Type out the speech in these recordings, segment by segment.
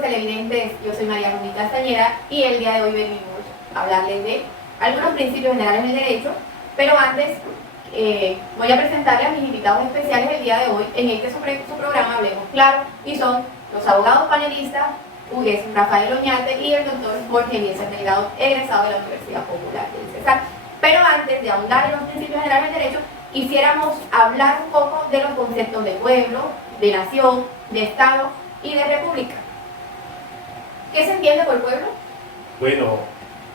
amigos televidentes, yo soy María Mónica Castañeda y el día de hoy venimos a hablarles de algunos principios generales del derecho, pero antes voy a presentarles a mis invitados especiales el día de hoy en su programa Hablemos Claro, y son los abogados panelistas Hugues Rafael Oñate y el doctor Jorge Eliezer Delgado, egresado de la Universidad Popular del Cesar. Pero antes de ahondar en los principios generales del derecho, quisiéramos hablar un poco de los conceptos de pueblo, de nación, de Estado y de república. ¿Qué se entiende por pueblo? Bueno,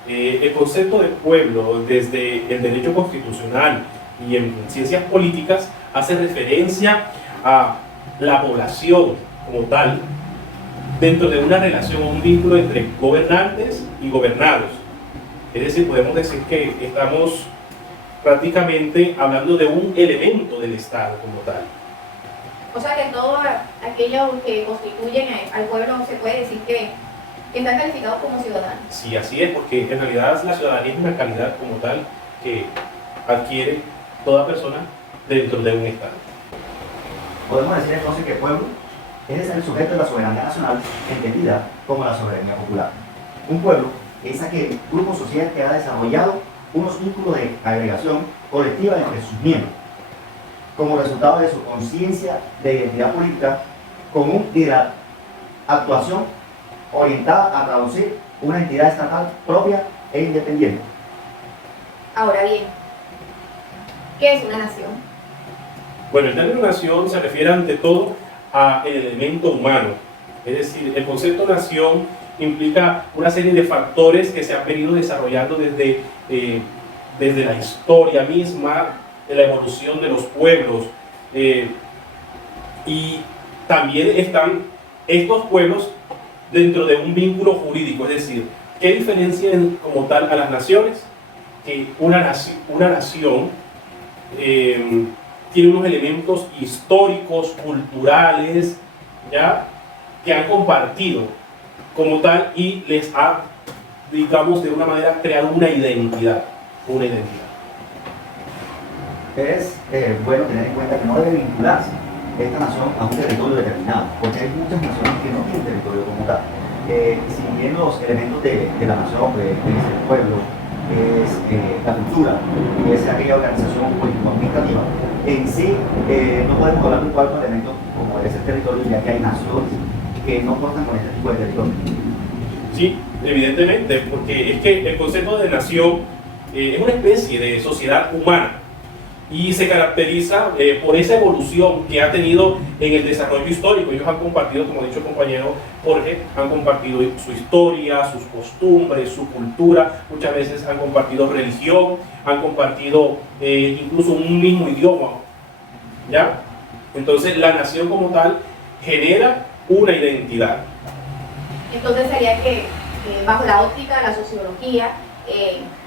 el concepto de pueblo desde el derecho constitucional y en ciencias políticas hace referencia a la población como tal dentro de una relación o un vínculo entre gobernantes y gobernados. Es decir, podemos decir que estamos prácticamente hablando de un elemento del Estado como tal. O sea que todos aquellos que constituyen al pueblo se puede decir que están calificados como ciudadanos. Sí, así es, porque en realidad la ciudadanía es una calidad como tal que adquiere toda persona dentro de un Estado. Podemos decir entonces que el pueblo es el sujeto de la soberanía nacional entendida como la soberanía popular. Un pueblo es aquel grupo social que ha desarrollado unos vínculos de agregación colectiva entre sus miembros, como resultado de su conciencia de identidad política común y de la actuación orientada a traducir una entidad estatal propia e independiente. Ahora bien, ¿qué es una nación? Bueno, el término nación se refiere ante todo al elemento humano, es decir, el concepto nación implica una serie de factores que se han venido desarrollando desde la historia misma, de la evolución de los pueblos, y también están estos pueblos dentro de un vínculo jurídico, es decir, ¿qué diferencia como tal a las naciones? Que una nación tiene unos elementos históricos, culturales, ¿ya?, que han compartido como tal y les ha, digamos, de una manera creado una identidad. Es bueno tener en cuenta que no debe vincularse esta nación a un territorio determinado, porque hay muchas naciones que no tienen territorio como tal. Si bien los elementos de la nación, es el pueblo, es la cultura, es aquella organización político-administrativa, en sí no podemos hablar de un cuarto elemento como es el territorio, ya que hay naciones que no cortan con este tipo de territorio. Sí, evidentemente, porque es que el concepto de nación es una especie de sociedad humana y se caracteriza por esa evolución que ha tenido en el desarrollo histórico. Ellos han compartido, como ha dicho el compañero Jorge, han compartido su historia, sus costumbres, su cultura, muchas veces han compartido religión, han compartido incluso un mismo idioma, ¿ya? Entonces la nación como tal genera una identidad. Entonces sería que bajo la óptica de la sociología,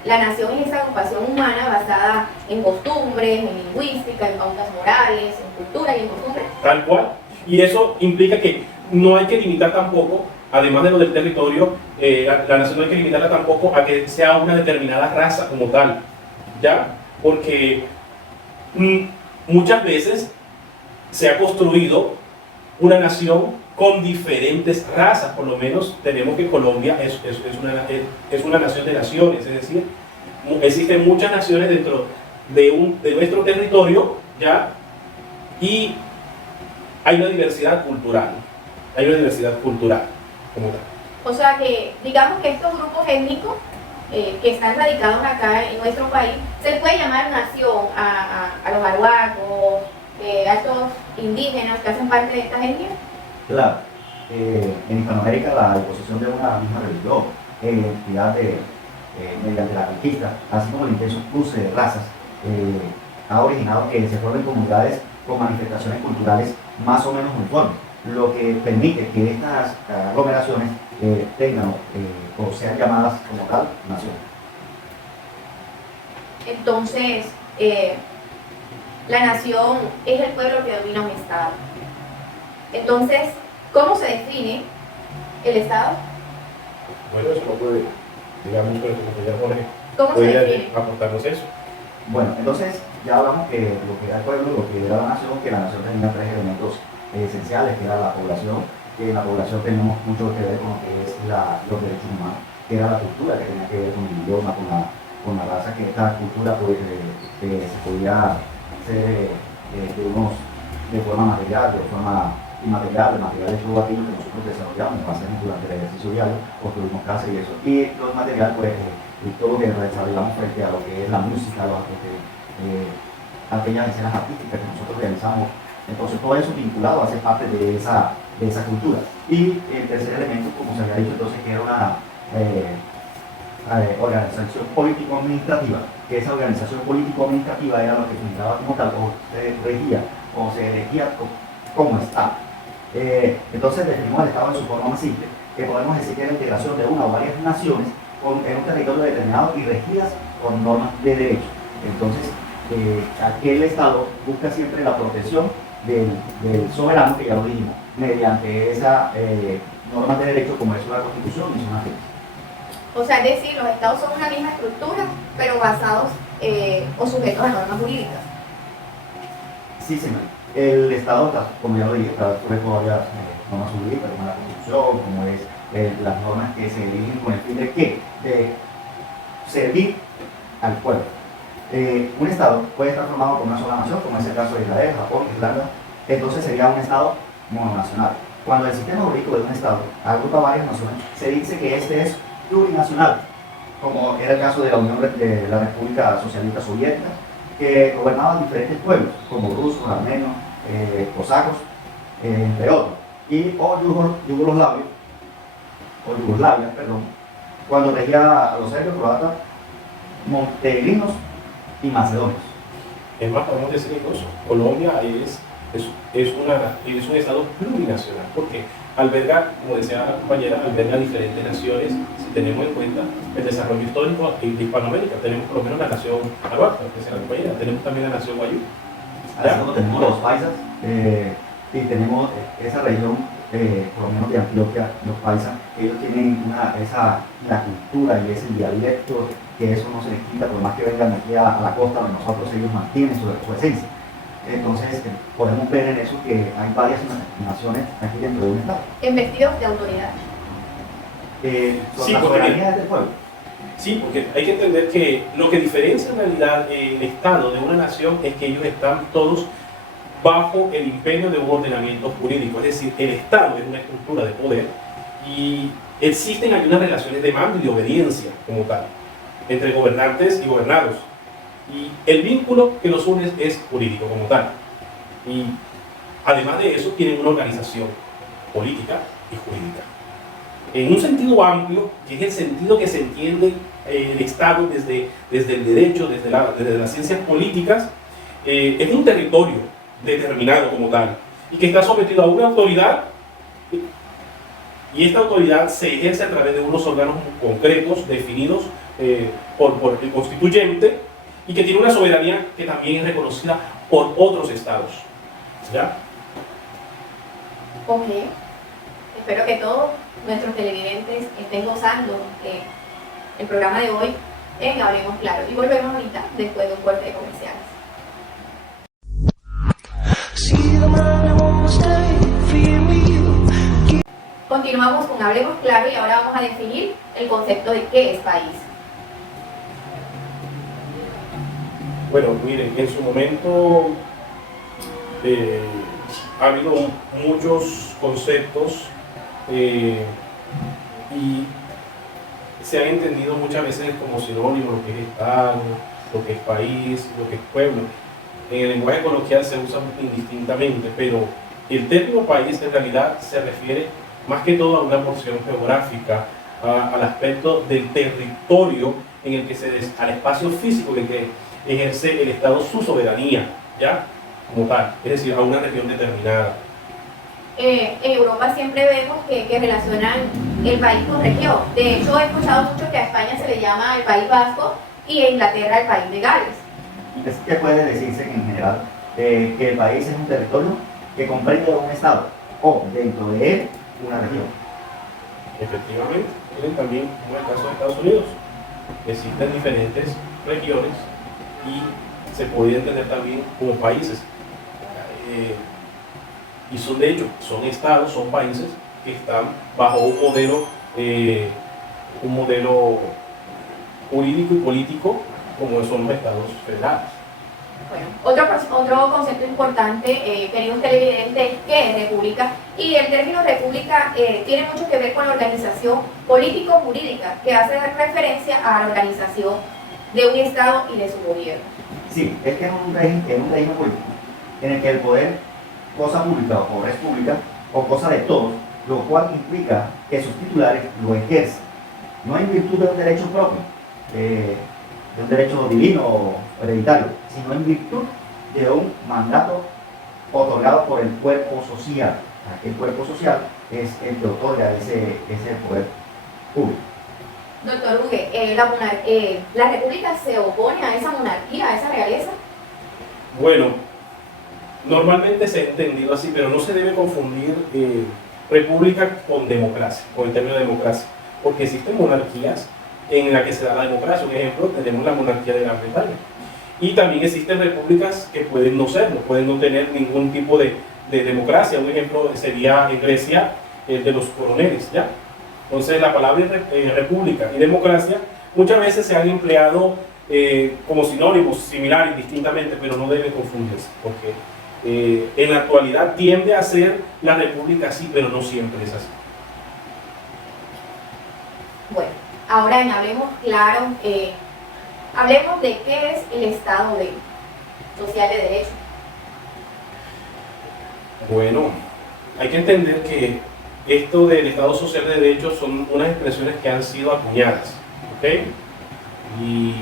la nación es esa agrupación humana basada en costumbres, en lingüística, en pautas morales, en cultura y en costumbres. Tal cual. Y eso implica que no hay que limitar tampoco, además de lo del territorio, la nación no hay que limitarla tampoco a que sea una determinada raza como tal, ¿ya? Porque muchas veces se ha construido una nación con diferentes razas. Por lo menos tenemos que Colombia es una nación de naciones, es decir, existen muchas naciones dentro de nuestro territorio, ¿ya? Y hay una diversidad cultural, como tal. O sea que, digamos que estos grupos étnicos que están radicados acá en nuestro país, se puede llamar nación a los arhuacos, a estos indígenas que hacen parte de estas etnias. Claro, en Hispanoamérica la imposición de una misma religión, identidad mediante la conquista, así como el intenso cruce de razas, ha originado que se formen comunidades con manifestaciones culturales más o menos uniformes, lo que permite que estas aglomeraciones tengan o sean llamadas como tal nación. Entonces, la nación es el pueblo que domina un Estado. Entonces, ¿cómo se define el Estado? Bueno, eso no puede, digamos, con el compañero Jorge, ¿Cómo se define? aportarnos eso. Bueno, entonces ya hablamos que lo que era el pueblo, lo que era la nación, que la nación tenía tres elementos esenciales, que era la población, que en la población tenemos mucho que ver con lo que es los derechos humanos, que era la cultura que tenía que ver con el idioma, con la raza, que esta cultura pues, se podía hacer de forma material, de forma inmaterial, de material de todo aquello que nosotros desarrollamos, pasamos durante el ejercicio diario, construimos casas y eso. Y los materiales, pues, y todo lo que desarrollamos frente a lo que es la música, aquellas escenas artísticas que nosotros realizamos. Entonces, todo eso vinculado hace parte de esa cultura. Y el tercer elemento, como se había dicho entonces, que era una organización político-administrativa, que esa organización político-administrativa era lo que fundaba como tal, o se regía, o se elegía como Estado. Entonces definimos el Estado en su forma más simple, que podemos decir que es la integración de una o varias naciones en un territorio determinado y regidas por normas de derecho. Entonces, aquel Estado busca siempre la protección del soberano, que ya lo dijimos, mediante esas normas de derecho como es la Constitución y son las leyes. O sea, es decir, los estados son una misma estructura, pero basados o sujetos a normas jurídicas. Sí, señor. El Estado, como ya lo dije, está sujeto a varias normas jurídicas, como la Constitución, como es las normas que se eligen con el fin de ¿qué? De servir al pueblo. Un Estado puede estar formado por una sola nación, como es el caso de Israel, Japón, Irlanda, entonces sería un Estado mononacional. Cuando el sistema jurídico de un Estado agrupa varias naciones, se dice que este es plurinacional, como era el caso de la Unión de la República Socialista Soviética, que gobernaban diferentes pueblos, como rusos, armenios, cosacos, entre otros, Yugoslavia, cuando regía a los serbios, croatas, montenegrinos y macedonios. Es más, podemos decir incluso, Colombia es un estado plurinacional, porque alberga, como decía la compañera, alberga diferentes naciones. Si tenemos en cuenta el desarrollo histórico de Hispanoamérica, tenemos por lo menos la nación Aruac, que decía la compañera, tenemos también la nación Guayú. Tenemos los paisas y tenemos esa región, por lo menos de Antioquia, los paisas, ellos tienen la cultura y ese dialecto, que eso no se les quita, por más que vengan aquí a la costa de nosotros, ellos mantienen su esencia. Entonces, podemos ver en eso que hay varias naciones aquí dentro de un Estado. Investidos de autoridad. Sí, la soberanía del pueblo. Sí, porque hay que entender que lo que diferencia en realidad el Estado de una nación es que ellos están todos bajo el imperio de un ordenamiento jurídico. Es decir, el Estado es una estructura de poder y existen algunas relaciones de mando y de obediencia como tal, entre gobernantes y gobernados. Y el vínculo que los une es jurídico como tal. Y además de eso, tienen una organización política y jurídica. En un sentido amplio, que es el sentido que se entiende el Estado desde el derecho, desde las ciencias políticas, es un territorio determinado como tal y que está sometido a una autoridad, y esta autoridad se ejerce a través de unos órganos concretos definidos por el constituyente, y que tiene una soberanía que también es reconocida por otros estados. ¿Ya? Ok. Espero que todos nuestros televidentes estén gozando el programa de hoy en Hablemos Claro. Y volvemos ahorita después de un corte de comerciales. Continuamos con Hablemos Claro y ahora vamos a definir el concepto de qué es país. Bueno, miren, en su momento ha habido muchos conceptos y se han entendido muchas veces como sinónimo lo que es Estado, lo que es país, lo que es pueblo. En el lenguaje coloquial se usa indistintamente, pero el término país en realidad se refiere más que todo a una porción geográfica, al aspecto del territorio en el que al espacio físico en el que ejerce el Estado su soberanía, ¿ya? Como tal, es decir, a una región determinada. En Europa siempre vemos que relacionan el país con región. De hecho, he escuchado mucho que a España se le llama el País Vasco y a Inglaterra el País de Gales. ¿Qué puede decirse en general? Que el país es un territorio que comprende un Estado o dentro de él una región. Efectivamente, tienen también, como el caso de Estados Unidos, existen diferentes regiones y se puede entender también como países. Y son de hecho, son estados, son países que están bajo un modelo jurídico y político como son los estados federales. Bueno, otro concepto importante, queridos televidentes, es qué es república. Y el término república tiene mucho que ver con la organización político-jurídica, que hace referencia a la organización de un estado y de su gobierno. Sí, es que es un régimen político en el que el poder, cosa pública o res pública, o cosa de todos, lo cual implica que sus titulares lo ejercen, no en virtud de un derecho propio, de un derecho divino o hereditario, sino en virtud de un mandato otorgado por el cuerpo social. El cuerpo social es el que otorga ese poder público. Doctor Ugue, ¿la república se opone a esa monarquía, a esa realeza? Bueno, normalmente se ha entendido así, pero no se debe confundir república con democracia, con el término democracia, porque existen monarquías en las que se da la democracia. Un ejemplo, tenemos la monarquía de Gran Bretaña. Y también existen repúblicas que pueden no serlo, pueden no tener ningún tipo de democracia. Un ejemplo sería en Grecia el de los coroneles, ¿ya? Entonces la palabra república y democracia muchas veces se han empleado como sinónimos similares distintamente, pero no deben confundirse, porque en la actualidad tiende a ser la república así, pero no siempre es así. Bueno, ahora en Hablemos Claro, hablemos de qué es el Estado Social de Derecho. Bueno, hay que entender que esto del Estado Social de Derecho son unas expresiones que han sido acuñadas, ¿ok? Y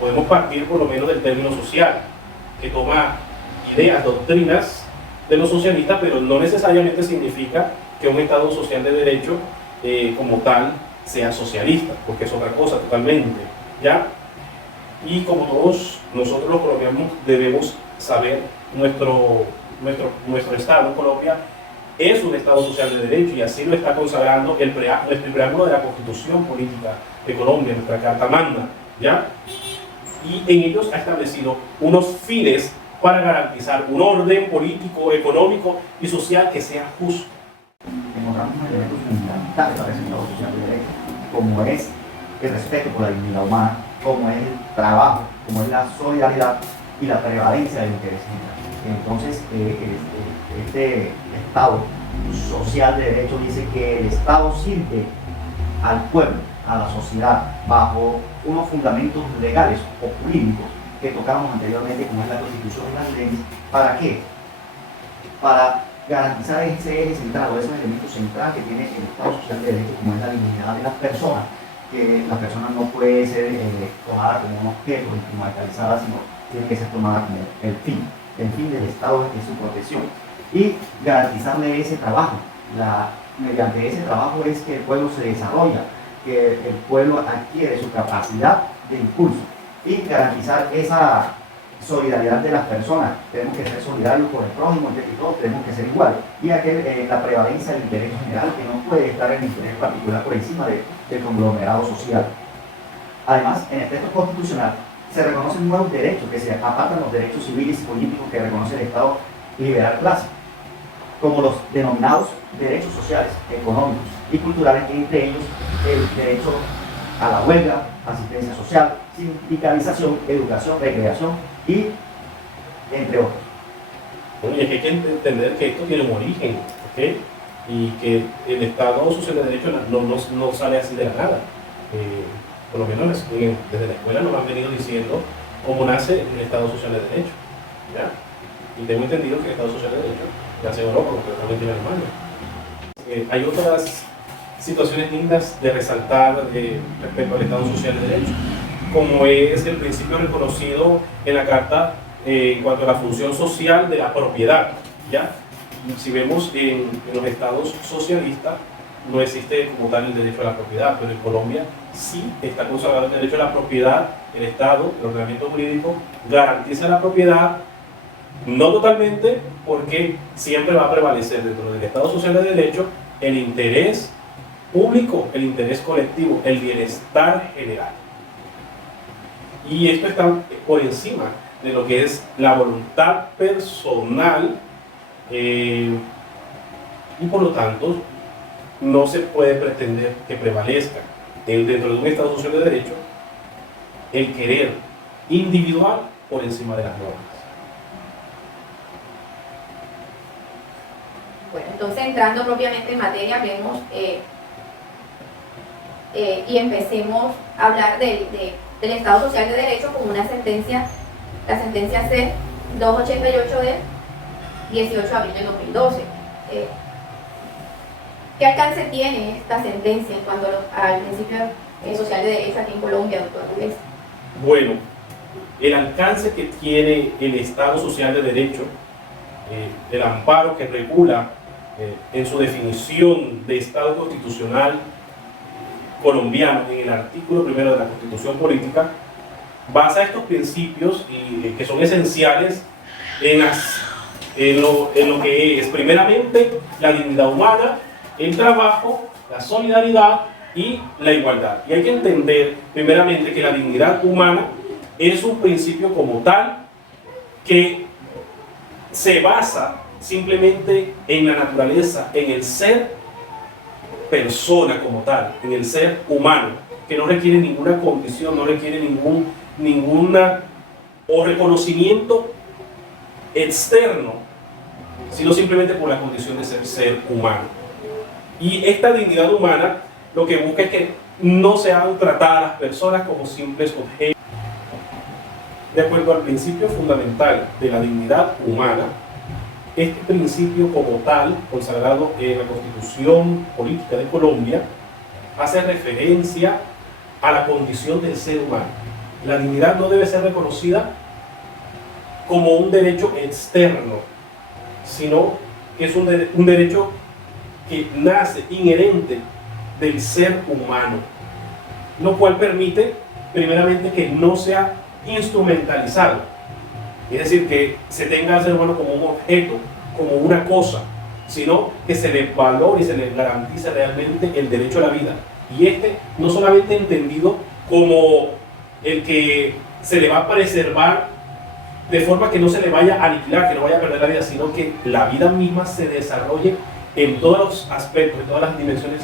podemos partir por lo menos del término social, que toma ideas, doctrinas de los socialistas, pero no necesariamente significa que un Estado Social de Derecho como tal sea socialista, porque es otra cosa totalmente, ¿ya? Y como todos nosotros los colombianos debemos saber, nuestro Estado, Colombia, es un Estado social de derecho, y así lo está consagrando el preámbulo de la Constitución Política de Colombia, nuestra Carta Magna, ¿ya? Y en ellos ha establecido unos fines para garantizar un orden político, económico y social que sea justo. Encontramos un elemento fundamental para ese Estado social de derecho, como es el respeto por la dignidad humana, como es el trabajo, como es la solidaridad y la prevalencia del interés general. Entonces, este Estado social de derecho dice que el Estado sirve al pueblo, a la sociedad, bajo unos fundamentos legales o jurídicos que tocamos anteriormente, como es la Constitución y las leyes. ¿Para qué? Para garantizar ese eje central o esos elementos centrales que tiene el Estado social de derecho, como es la dignidad de las personas, que la persona no puede ser tomada como un objeto instrumentalizada, sino tiene que ser tomada como el fin del Estado es su protección, y garantizarle ese trabajo. Mediante ese trabajo es que el pueblo se desarrolla, que el pueblo adquiere su capacidad de impulso, y garantizar esa solidaridad de las personas. Tenemos que ser solidarios con el prójimo, y todos tenemos que ser iguales, y la prevalencia del interés general, que no puede estar en el interés particular por encima del conglomerado social. Además, en el texto constitucional se reconocen nuevos derechos que se apartan los derechos civiles y políticos que reconoce el Estado liberal clásico, como los denominados derechos sociales, económicos y culturales, entre ellos el derecho a la huelga, asistencia social, sindicalización, educación, recreación y entre otros. Bueno, y es que hay que entender que esto tiene un origen, ¿ok? Y que el Estado Social de Derecho no sale así de la nada. Por lo menos desde la escuela nos han venido diciendo cómo nace el Estado Social de Derecho, ¿ya? Y tengo entendido que el Estado Social de Derecho nace en Europa, concretamente en Alemania. Hay otras situaciones dignas de resaltar respecto al Estado Social de Derecho, como es el principio reconocido en la Carta en cuanto a la función social de la propiedad, ¿ya? Si vemos en los estados socialistas, no existe como tal el derecho a la propiedad, pero en Colombia sí está consagrado el derecho a la propiedad. El Estado, el ordenamiento jurídico, garantiza la propiedad, no totalmente, porque siempre va a prevalecer dentro del Estado Social de Derecho el interés público, el interés colectivo, el bienestar general. Y esto está por encima de lo que es la voluntad personal, y por lo tanto no se puede pretender que prevalezca dentro de un Estado social de derecho el querer individual por encima de las normas. Bueno, entonces entrando propiamente en materia, vemos y empecemos a hablar del Estado Social de Derecho como una sentencia, la sentencia C-288 del 18 de abril de 2012. ¿Qué alcance tiene esta sentencia en cuanto al principio social de derecho aquí en Colombia, doctor Rubens? Bueno, el alcance que tiene el Estado Social de Derecho, el amparo que regula en su definición de Estado constitucional colombiano en el artículo 1 de la Constitución Política, basa estos principios que son esenciales en lo que es primeramente la dignidad humana, el trabajo, la solidaridad y la igualdad. Y hay que entender primeramente que la dignidad humana es un principio como tal que se basa simplemente en la naturaleza, en el ser persona como tal, en el ser humano, que no requiere ninguna condición, no requiere ninguna o reconocimiento externo, sino simplemente por la condición de ser humano. Y esta dignidad humana lo que busca es que no sean tratadas las personas como simples objetos. De acuerdo al principio fundamental de la dignidad humana, este principio como tal, consagrado en la Constitución Política de Colombia, hace referencia a la condición del ser humano. La dignidad no debe ser reconocida como un derecho externo, sino que es un derecho que nace inherente del ser humano, lo cual permite primeramente que no sea instrumentalizado, es decir, que se tenga al ser humano como un objeto, como una cosa, sino que se le valore y se le garantice realmente el derecho a la vida, y este no solamente entendido como el que se le va a preservar de forma que no se le vaya a aniquilar, que no vaya a perder la vida, sino que la vida misma se desarrolle en todos los aspectos, en todas las dimensiones,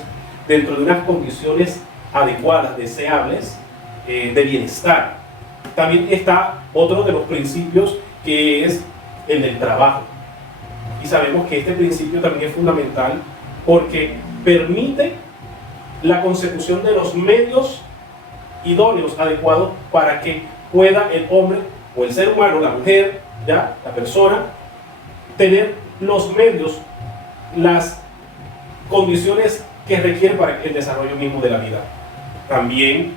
dentro de unas condiciones adecuadas, deseables, de bienestar. También está otro de los principios, que es el del trabajo. Y sabemos que este principio también es fundamental porque permite la consecución de los medios idóneos, adecuados, para que pueda el hombre o el ser humano, la mujer, ya, la persona, tener los medios, las condiciones que requiere para el desarrollo mismo de la vida. También,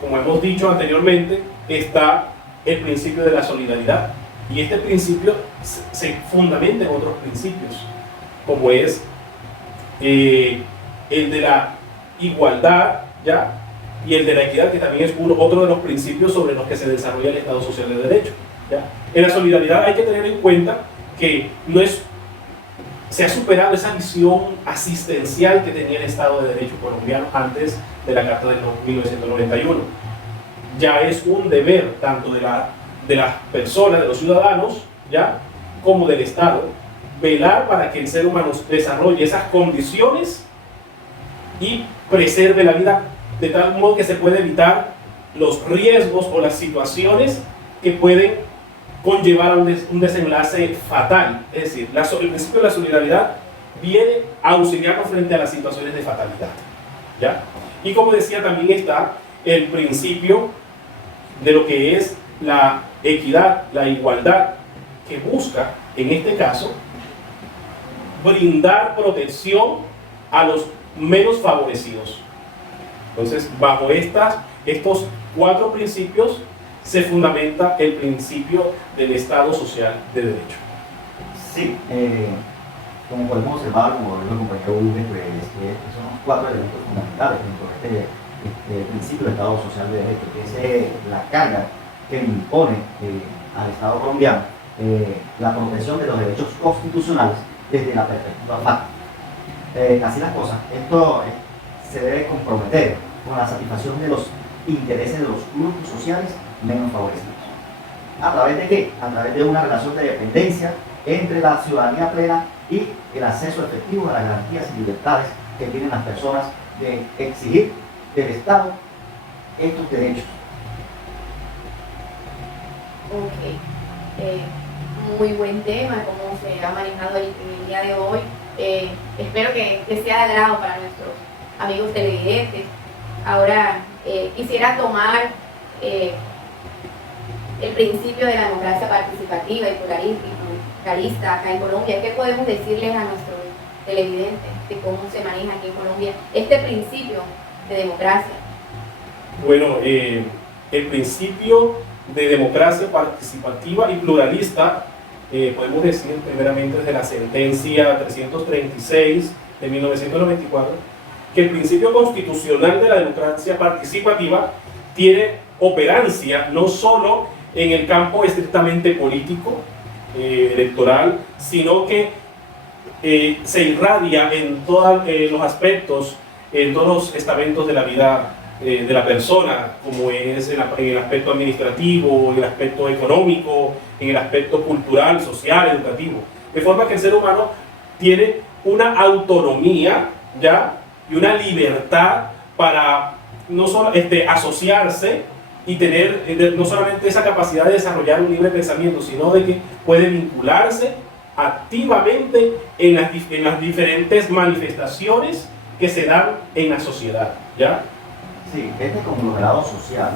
como hemos dicho anteriormente, está el principio de la solidaridad, y este principio se fundamenta en otros principios, como es el de la igualdad, ¿ya? Y el de la equidad, que también es otro de los principios sobre los que se desarrolla el Estado Social de Derecho, ¿ya? En la solidaridad hay que tener en cuenta que se ha superado esa visión asistencial que tenía el Estado de Derecho colombiano antes de la Carta de 1991. Ya es un deber tanto de las personas, de los ciudadanos, ¿ya?, como del Estado, velar para que el ser humano desarrolle esas condiciones y preserve la vida de tal modo que se puede evitar los riesgos o las situaciones que pueden conllevar a un desenlace fatal. Es decir, el principio de la solidaridad viene a auxiliarnos frente a las situaciones de fatalidad, ¿ya? Y como decía, también está el principio de lo que es la equidad, la igualdad, que busca, en este caso, brindar protección a los menos favorecidos. Entonces, bajo estos 4 principios se fundamenta el principio del Estado Social de Derecho. Sí, como podemos observar, como lo compañero Uve, pues son 4 elementos fundamentales dentro de este principio del Estado Social de Derecho, que es la carga que impone al Estado colombiano la protección de los derechos constitucionales desde la perspectiva fáctica. Así las cosas, esto se debe comprometer con la satisfacción de los intereses de los grupos sociales menos favorecidos. ¿A través de qué? A través de una relación de dependencia entre la ciudadanía plena y el acceso efectivo a las garantías y libertades que tienen las personas de exigir del Estado estos derechos. Ok. Muy buen tema, cómo se ha manejado el día de hoy. Espero que sea de agrado para nuestros amigos televidentes. Ahora quisiera tomar el principio de la democracia participativa y pluralista acá en Colombia. ¿Qué podemos decirles a nuestros televidentes de cómo se maneja aquí en Colombia este principio de democracia? Bueno, el principio de democracia participativa y pluralista, podemos decir primeramente desde la sentencia 336 de 1994, que el principio constitucional de la democracia participativa tiene operancia no solo en el campo estrictamente político, electoral, sino que se irradia en todos los aspectos, en todos los estamentos de la vida de la persona, como es en el aspecto administrativo, en el aspecto económico, en el aspecto cultural, social, educativo. De forma que el ser humano tiene una autonomía, ¿ya?, y una libertad para no solo asociarse y tener no solamente esa capacidad de desarrollar un libre pensamiento, sino de que puede vincularse activamente en las diferentes manifestaciones que se dan en la sociedad, ¿ya? Sí, este conglomerado social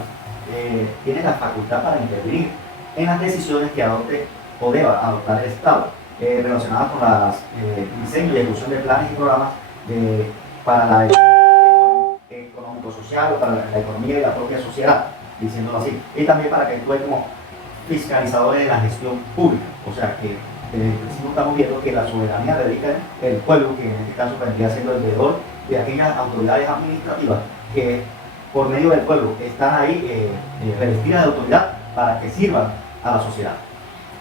tiene la facultad para intervenir en las decisiones que adopte o deba adoptar el Estado, relacionadas con el diseño y ejecución de planes y programas para la económico-social o para la economía y la propia sociedad, diciéndolo así, y también para que actúe como fiscalizadores de la gestión pública. O sea que estamos viendo que la soberanía radica en el pueblo, que en este caso vendría siendo el veedor de aquellas autoridades administrativas que por medio del pueblo están ahí revestidas de autoridad para que sirvan a la sociedad.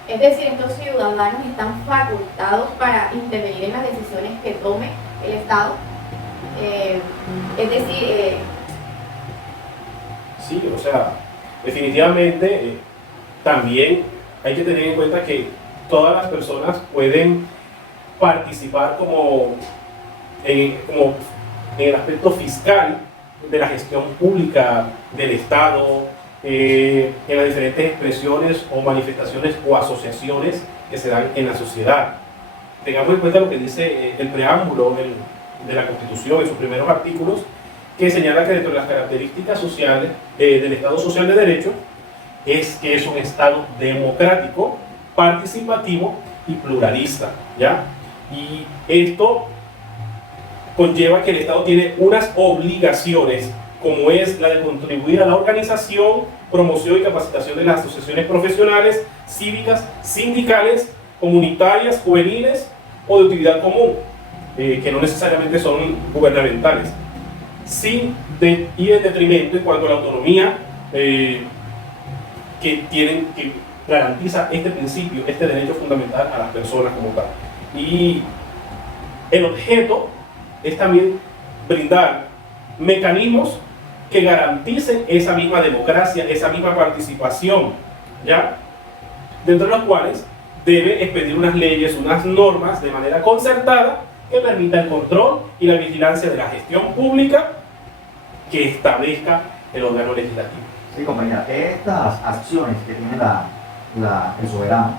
Es decir, estos ciudadanos están facultados para intervenir en las decisiones que tome el Estado. Es decir, sí, o sea, definitivamente también hay que tener en cuenta que todas las personas pueden participar como en el aspecto fiscal de la gestión pública del Estado, en las diferentes expresiones o manifestaciones o asociaciones que se dan en la sociedad. Tengamos en cuenta lo que dice el preámbulo de la Constitución en sus primeros artículos, que señala que dentro de las características sociales del Estado Social de Derecho es que es un Estado democrático, participativo y pluralista, ¿ya? Y esto conlleva que el Estado tiene unas obligaciones, como es la de contribuir a la organización, promoción y capacitación de las asociaciones profesionales, cívicas, sindicales, comunitarias, juveniles o de utilidad común, que no necesariamente son gubernamentales, y en detrimento en cuanto a la autonomía que garantiza este principio, este derecho fundamental a las personas como tal. Y el objeto es también brindar mecanismos que garanticen esa misma democracia, esa misma participación, ¿ya?, dentro de los cuales debe expedir unas leyes, unas normas de manera concertada que permita el control y la vigilancia de la gestión pública que establezca el órgano legislativo. Sí, compañera, estas acciones que tiene el soberano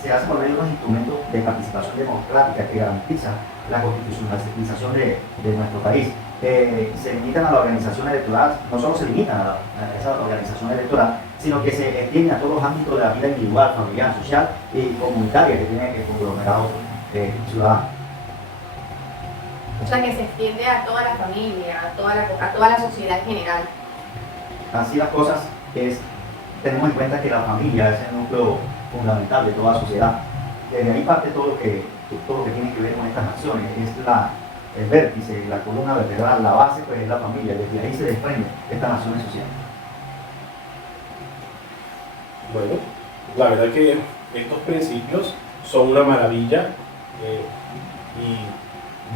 se hacen por medio de unos instrumentos de participación democrática que garantizan la constitucionalización de nuestro país. Se limitan a la organización electoral, no solo se limitan a esa organización electoral, sino que se extienden a todos los ámbitos de la vida individual, familiar, social y comunitaria que tiene el conglomerado ciudadano. o sea, que se extiende a toda la familia, a toda la sociedad en general. Así las cosas, tenemos en cuenta que la familia es el núcleo fundamental de toda sociedad. Desde ahí parte todo lo que tiene que ver con estas acciones, es el vértice, la columna vertebral, la base pues es la familia, desde ahí se desprende estas acciones sociales. Bueno, la verdad que estos principios son una maravilla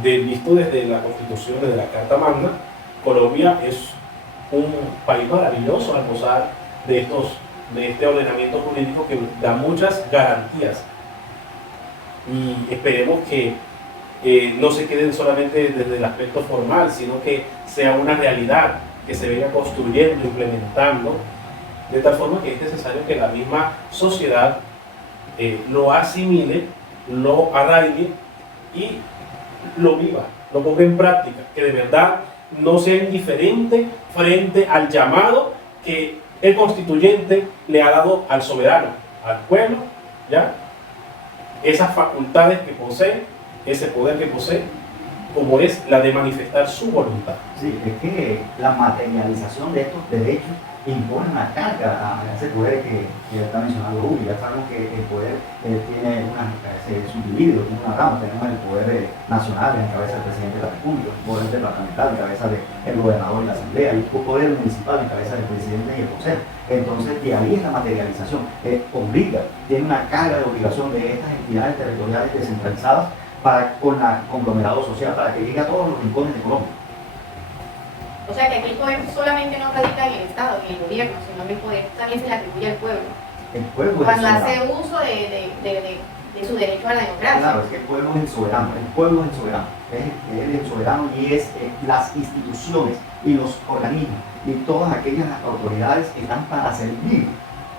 visto desde la Constitución, desde la Carta Magna, Colombia es un país maravilloso al gozar de este ordenamiento jurídico que da muchas garantías, y esperemos que no se queden solamente desde el aspecto formal, sino que sea una realidad que se venga construyendo, implementando, de tal forma que es necesario que la misma sociedad lo asimile, lo arraigue y lo viva, lo ponga en práctica, que de verdad no sea indiferente frente al llamado que el constituyente le ha dado al soberano, al pueblo, ¿ya? Esas facultades que posee, ese poder que posee, como es la de manifestar su voluntad. Sí, es que la materialización de estos derechos impone una carga a ese poder que está mencionando Hugo. Ya sabemos que el poder tiene es subdividido, tiene una rama. Tenemos el poder nacional en cabeza del presidente de la República, el poder departamental en cabeza del gobernador y la asamblea, y el poder municipal en cabeza del presidente y el consejo. Entonces, de ahí es la materialización, obliga, tiene una carga de obligación de estas entidades territoriales descentralizadas con el conglomerado social, para que llegue a todos los rincones de Colombia. O sea que aquí el poder solamente no radica en el Estado, en el gobierno, sino que el poder también se le atribuye al pueblo. El pueblo cuando es hace uso de su derecho a la democracia. Claro, es que el pueblo es el soberano, el pueblo es el soberano, es el soberano, y es las instituciones y los organismos y todas aquellas autoridades que están para servir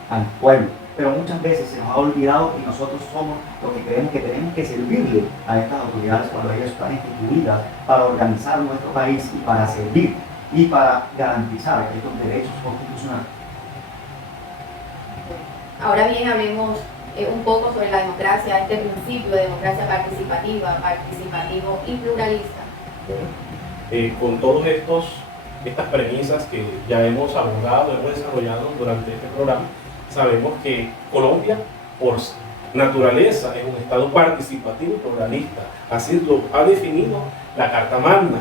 al pueblo. Pero muchas veces se nos ha olvidado y nosotros somos los que creemos que tenemos que servirle a estas autoridades cuando ellas están instituidas para organizar nuestro país y para servir y para garantizar estos derechos constitucionales. Ahora bien, hablemos un poco sobre la democracia, este principio de democracia participativa, participativo y pluralista. Con todas estas premisas que ya hemos abordado, hemos desarrollado durante este programa, sabemos que Colombia, por naturaleza, es un Estado participativo y pluralista. Así lo ha definido la Carta Magna,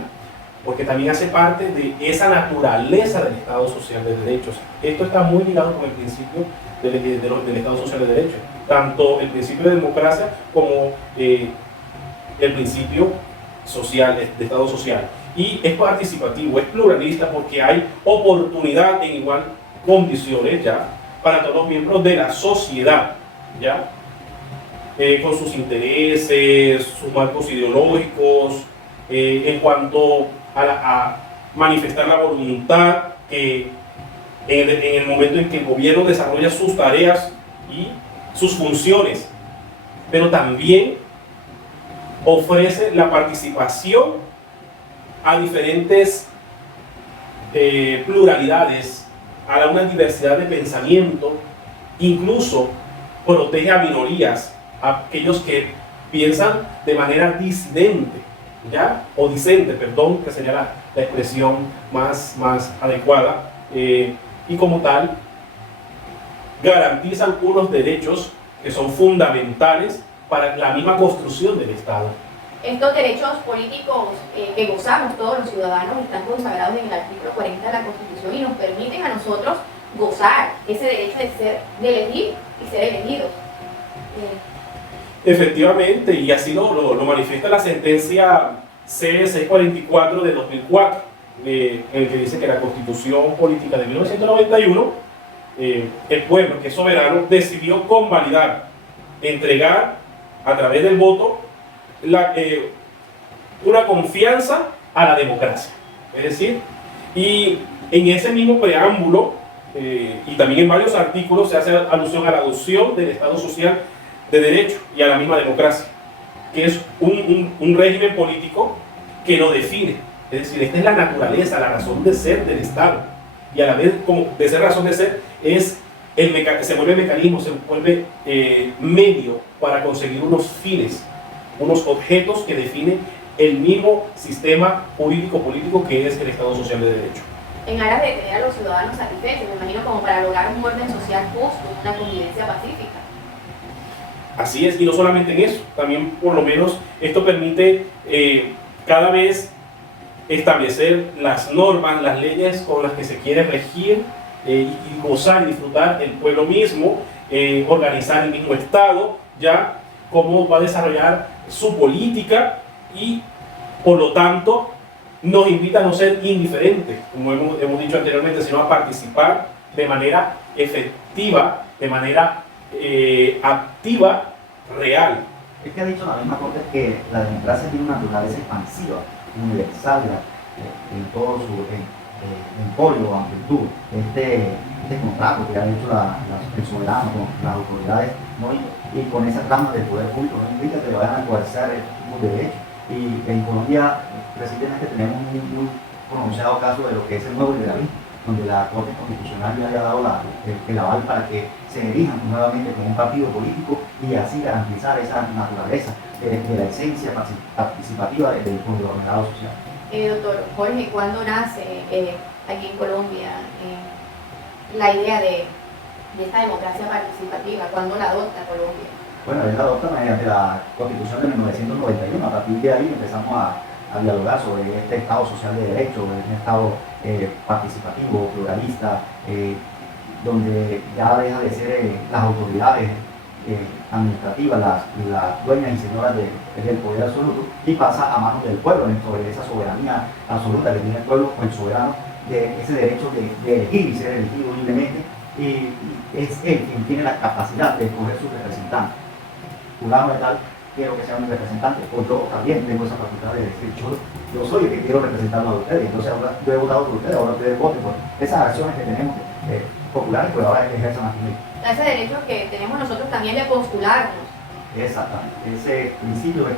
porque también hace parte de esa naturaleza del Estado Social de Derechos. Esto está muy ligado con el principio del Estado Social de Derechos, tanto el principio de democracia como el principio social, de Estado Social. Y es participativo, es pluralista, porque hay oportunidad en igual condiciones ya para todos los miembros de la sociedad, ¿ya? Con sus intereses, sus marcos ideológicos, en cuanto a manifestar la voluntad que en el momento en que el gobierno desarrolla sus tareas y sus funciones, pero también ofrece la participación a diferentes pluralidades, a una diversidad de pensamiento, incluso protege a minorías, a aquellos que piensan de manera disidente, ¿ya? O disente, perdón, que sería la expresión más adecuada, y como tal garantizan unos derechos que son fundamentales para la misma construcción del Estado. Estos derechos políticos que gozamos todos los ciudadanos están consagrados en el artículo 40 de la Constitución y nos permiten a nosotros gozar ese derecho de elegir y ser elegidos. Efectivamente, y así lo manifiesta la sentencia C644 de 2004, en el que dice que la Constitución Política de 1991, el pueblo, que es soberano, decidió convalidar, entregar a través del voto una confianza a la democracia. Es decir, y en ese mismo preámbulo y también en varios artículos se hace alusión a la adopción del Estado Social de Derecho y a la misma democracia, que es un régimen político que lo define. Es decir, esta es la naturaleza, la razón de ser del Estado, y a la vez, como de ser razón de ser, se vuelve mecanismo, se vuelve medio para conseguir unos fines, unos objetos que define el mismo sistema jurídico-político que es el Estado Social de Derecho. En aras de tener a los ciudadanos satisfechos, me imagino, como para lograr un orden social justo, una convivencia pacífica. Así es, y no solamente en eso, también por lo menos esto permite cada vez establecer las normas, las leyes con las que se quiere regir y gozar y disfrutar el pueblo mismo, organizar el mismo Estado, ya cómo va a desarrollar su política, y por lo tanto nos invita a no ser indiferentes, como hemos dicho anteriormente, sino a participar de manera efectiva, de manera activa, real, Es que ha dicho la misma Corte que la democracia tiene una naturaleza expansiva, universal, en todo su emporio o amplitud. Este contrato que ha hecho el soberano con las autoridades, ¿no? Y con esa trama del poder público no implica que le vayan a coartar un derecho. Y en Colombia recientemente tenemos un muy pronunciado caso de lo que es el nuevo liberalismo, donde la Corte Constitucional ya haya dado el aval para que se erijan nuevamente como un partido político y así garantizar esa naturaleza de la esencia participativa del conglomerado social. Doctor Jorge, ¿cuándo nace aquí en Colombia la idea de esta democracia participativa? ¿Cuándo la adopta Colombia? Bueno, él la adopta mediante la Constitución de 1991. A partir de ahí empezamos a dialogar sobre este Estado social de derecho, un Estado participativo, pluralista, donde ya deja de ser las autoridades administrativas las dueñas y señoras del poder absoluto y pasa a manos del pueblo sobre esa soberanía absoluta que tiene el pueblo con el soberano, de ese derecho de elegir y ser elegido libremente, y es él quien tiene la capacidad de escoger sus representantes. Fulano de tal, quiero que sea mi representante, o yo también tengo esa facultad de decir, yo soy el que quiero representarlo a ustedes, entonces ahora yo he votado por ustedes, ahora ustedes voten por esas acciones que tenemos populares, pues ahora es que ejerzan aquí mismo. Ese derecho que tenemos nosotros también de postularnos. Exactamente, ese principio de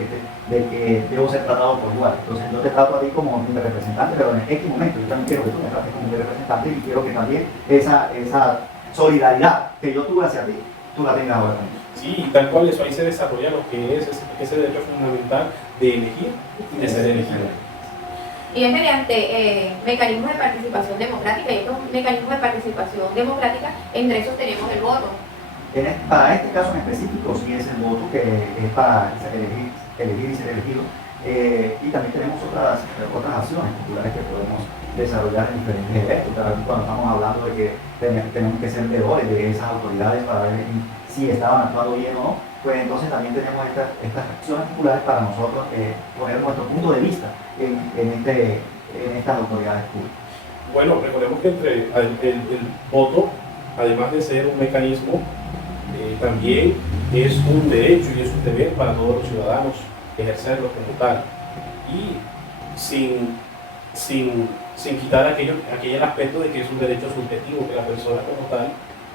que debo ser tratado por igual. Entonces yo te trato a ti como mi representante, pero en X momento yo también quiero que tú me trates como mi representante y quiero que también esa solidaridad que yo tuve hacia ti, tú la tengas ahora también. Sí, tal cual, eso ahí se desarrolla lo que es ese derecho fundamental de elegir y de ser elegido. Y es mediante mecanismos de participación democrática, y estos mecanismos de participación democrática, entre esos tenemos el voto. Para este caso en específico, sí es el voto, que es para elegir y ser elegido. Y también tenemos otras acciones populares que podemos desarrollar en diferentes eventos. Cuando estamos hablando de que tenemos que ser veedores de esas autoridades para ver si estaban actuando bien o no, pues entonces también tenemos estas acciones populares para nosotros poner nuestro punto de vista en estas autoridades públicas. Bueno, recordemos que el voto, además de ser un mecanismo, también es un derecho y es un deber para todos los ciudadanos ejercerlo como tal, y sin quitar aquel aspecto de que es un derecho subjetivo, que la persona como tal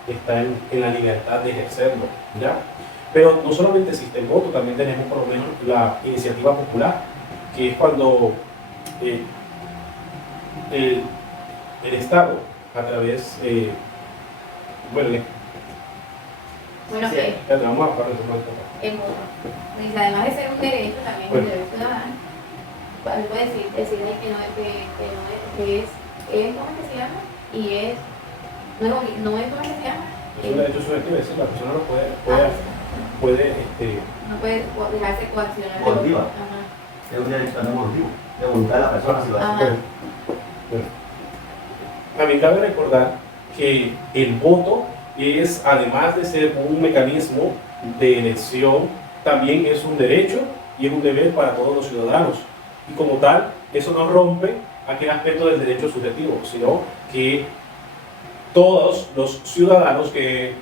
está en la libertad de ejercerlo, ¿ya? Pero no solamente existe el voto, también tenemos por lo menos la iniciativa popular, que es cuando el Estado, a través, Bueno, sí, vamos a retomar un poco. el voto. Pues, además de ser un derecho, también es un deber ciudadano. Puede decir ahí que es, ¿cómo es que se llama? Y es, no es, ¿cómo es que se llama? Es un derecho subjetivo, es decir, la persona no puede no puede dejarse coaccionar. Coactiva. Ajá. Es un derecho también volutivo, de voluntad de la persona si lo hace. Ajá. Bueno, también cabe recordar que el voto es, además de ser un mecanismo de elección, también es un derecho y es un deber para todos los ciudadanos. Y como tal, eso no rompe aquel aspecto del derecho subjetivo, sino que todos los ciudadanos que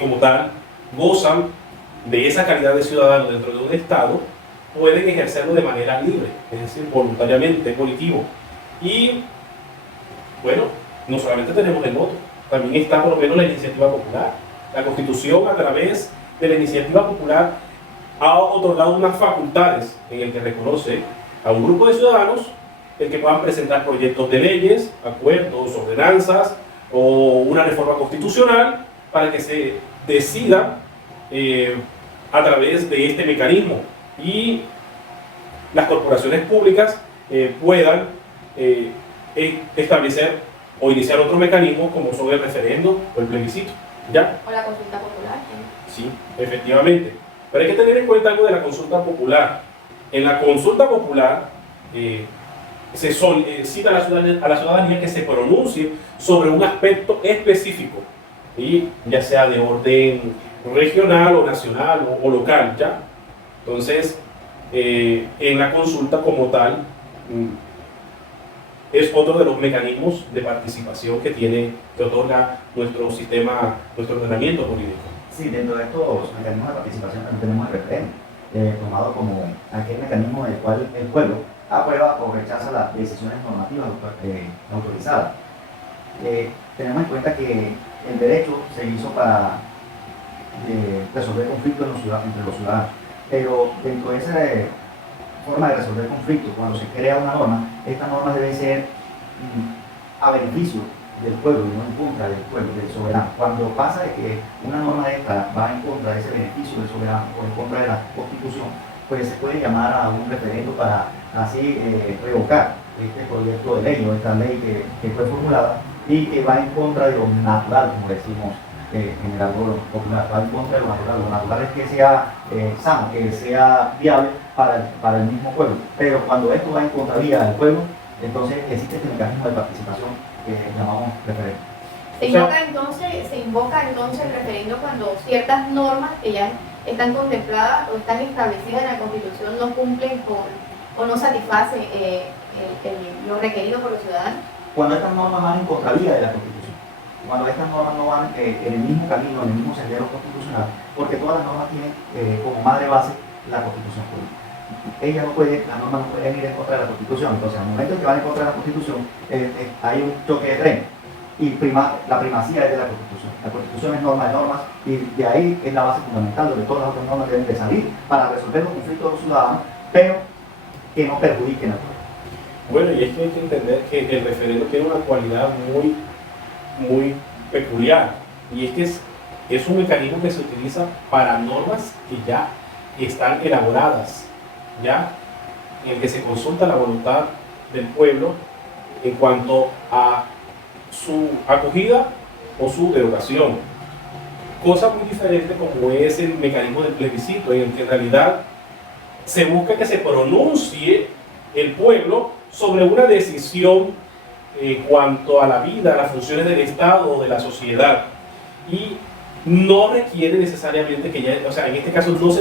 como tal gozan de esa calidad de ciudadano dentro de un Estado pueden ejercerlo de manera libre, es decir, voluntariamente, volitivo. Y bueno, no solamente tenemos el voto, también está por lo menos la iniciativa popular. La Constitución, a través de la iniciativa popular, ha otorgado unas facultades en el que reconoce a un grupo de ciudadanos el que puedan presentar proyectos de leyes, acuerdos, ordenanzas o una reforma constitucional para que se decida a través de este mecanismo y las corporaciones públicas puedan establecer o iniciar otros mecanismos como son el referendo o el plebiscito, ¿ya? O la consulta popular. Sí, efectivamente. Pero hay que tener en cuenta algo de la consulta popular. En la consulta popular se solicita a la ciudadanía que se pronuncie sobre un aspecto específico, y ya sea de orden regional o nacional o local, ¿ya? Entonces, en la consulta como tal, es otro de los mecanismos de participación que otorga nuestro sistema, nuestro ordenamiento jurídico. Sí, dentro de estos mecanismos de participación también tenemos el referéndum. tomado como aquel mecanismo en el cual el pueblo aprueba o rechaza las decisiones normativas autorizadas. Tenemos en cuenta que el derecho se hizo para resolver conflictos entre los ciudadanos, pero dentro de esa forma de resolver conflictos, cuando se crea una norma, esta norma debe ser a beneficio del pueblo y no en contra del pueblo, del soberano. Cuando pasa de que una norma de esta va en contra de ese beneficio del soberano o en contra de la Constitución, pues se puede llamar a un referendo para así revocar este proyecto de ley o esta ley que fue formulada y que va en contra de lo natural, como decimos en el árbol popular, va en contra de lo natural. Lo natural es que sea sano, que sea viable para el mismo pueblo, pero cuando esto va en contravía del pueblo, entonces existe este mecanismo de participación que llamamos referendo. Se invoca entonces el referendo cuando ciertas normas que ya están contempladas o están establecidas en la Constitución no cumplen o no satisfacen lo requerido por los ciudadanos. Cuando estas normas van en contravía de la Constitución, cuando estas normas no van en el mismo camino, en el mismo sendero constitucional, porque todas las normas tienen como madre base la Constitución política. Las normas no pueden ir en contra de la Constitución. Entonces, al momento en que van en contra de la Constitución, hay un choque de tren y la primacía es de la Constitución. La Constitución es norma de normas y de ahí es la base fundamental donde todas las otras normas deben de salir para resolver los conflictos de los ciudadanos, pero que no perjudiquen al pueblo. Bueno, y es que hay que entender que el referendo tiene una cualidad muy peculiar, y es que es un mecanismo que se utiliza para normas que ya están elaboradas, ya en el que se consulta la voluntad del pueblo en cuanto a su acogida o su derogación. Cosa muy diferente como es el mecanismo del plebiscito, en el que en realidad se busca que se pronuncie el pueblo sobre una decisión en cuanto a la vida, a las funciones del Estado o de la sociedad, y no requiere necesariamente que ya, o sea, en este caso no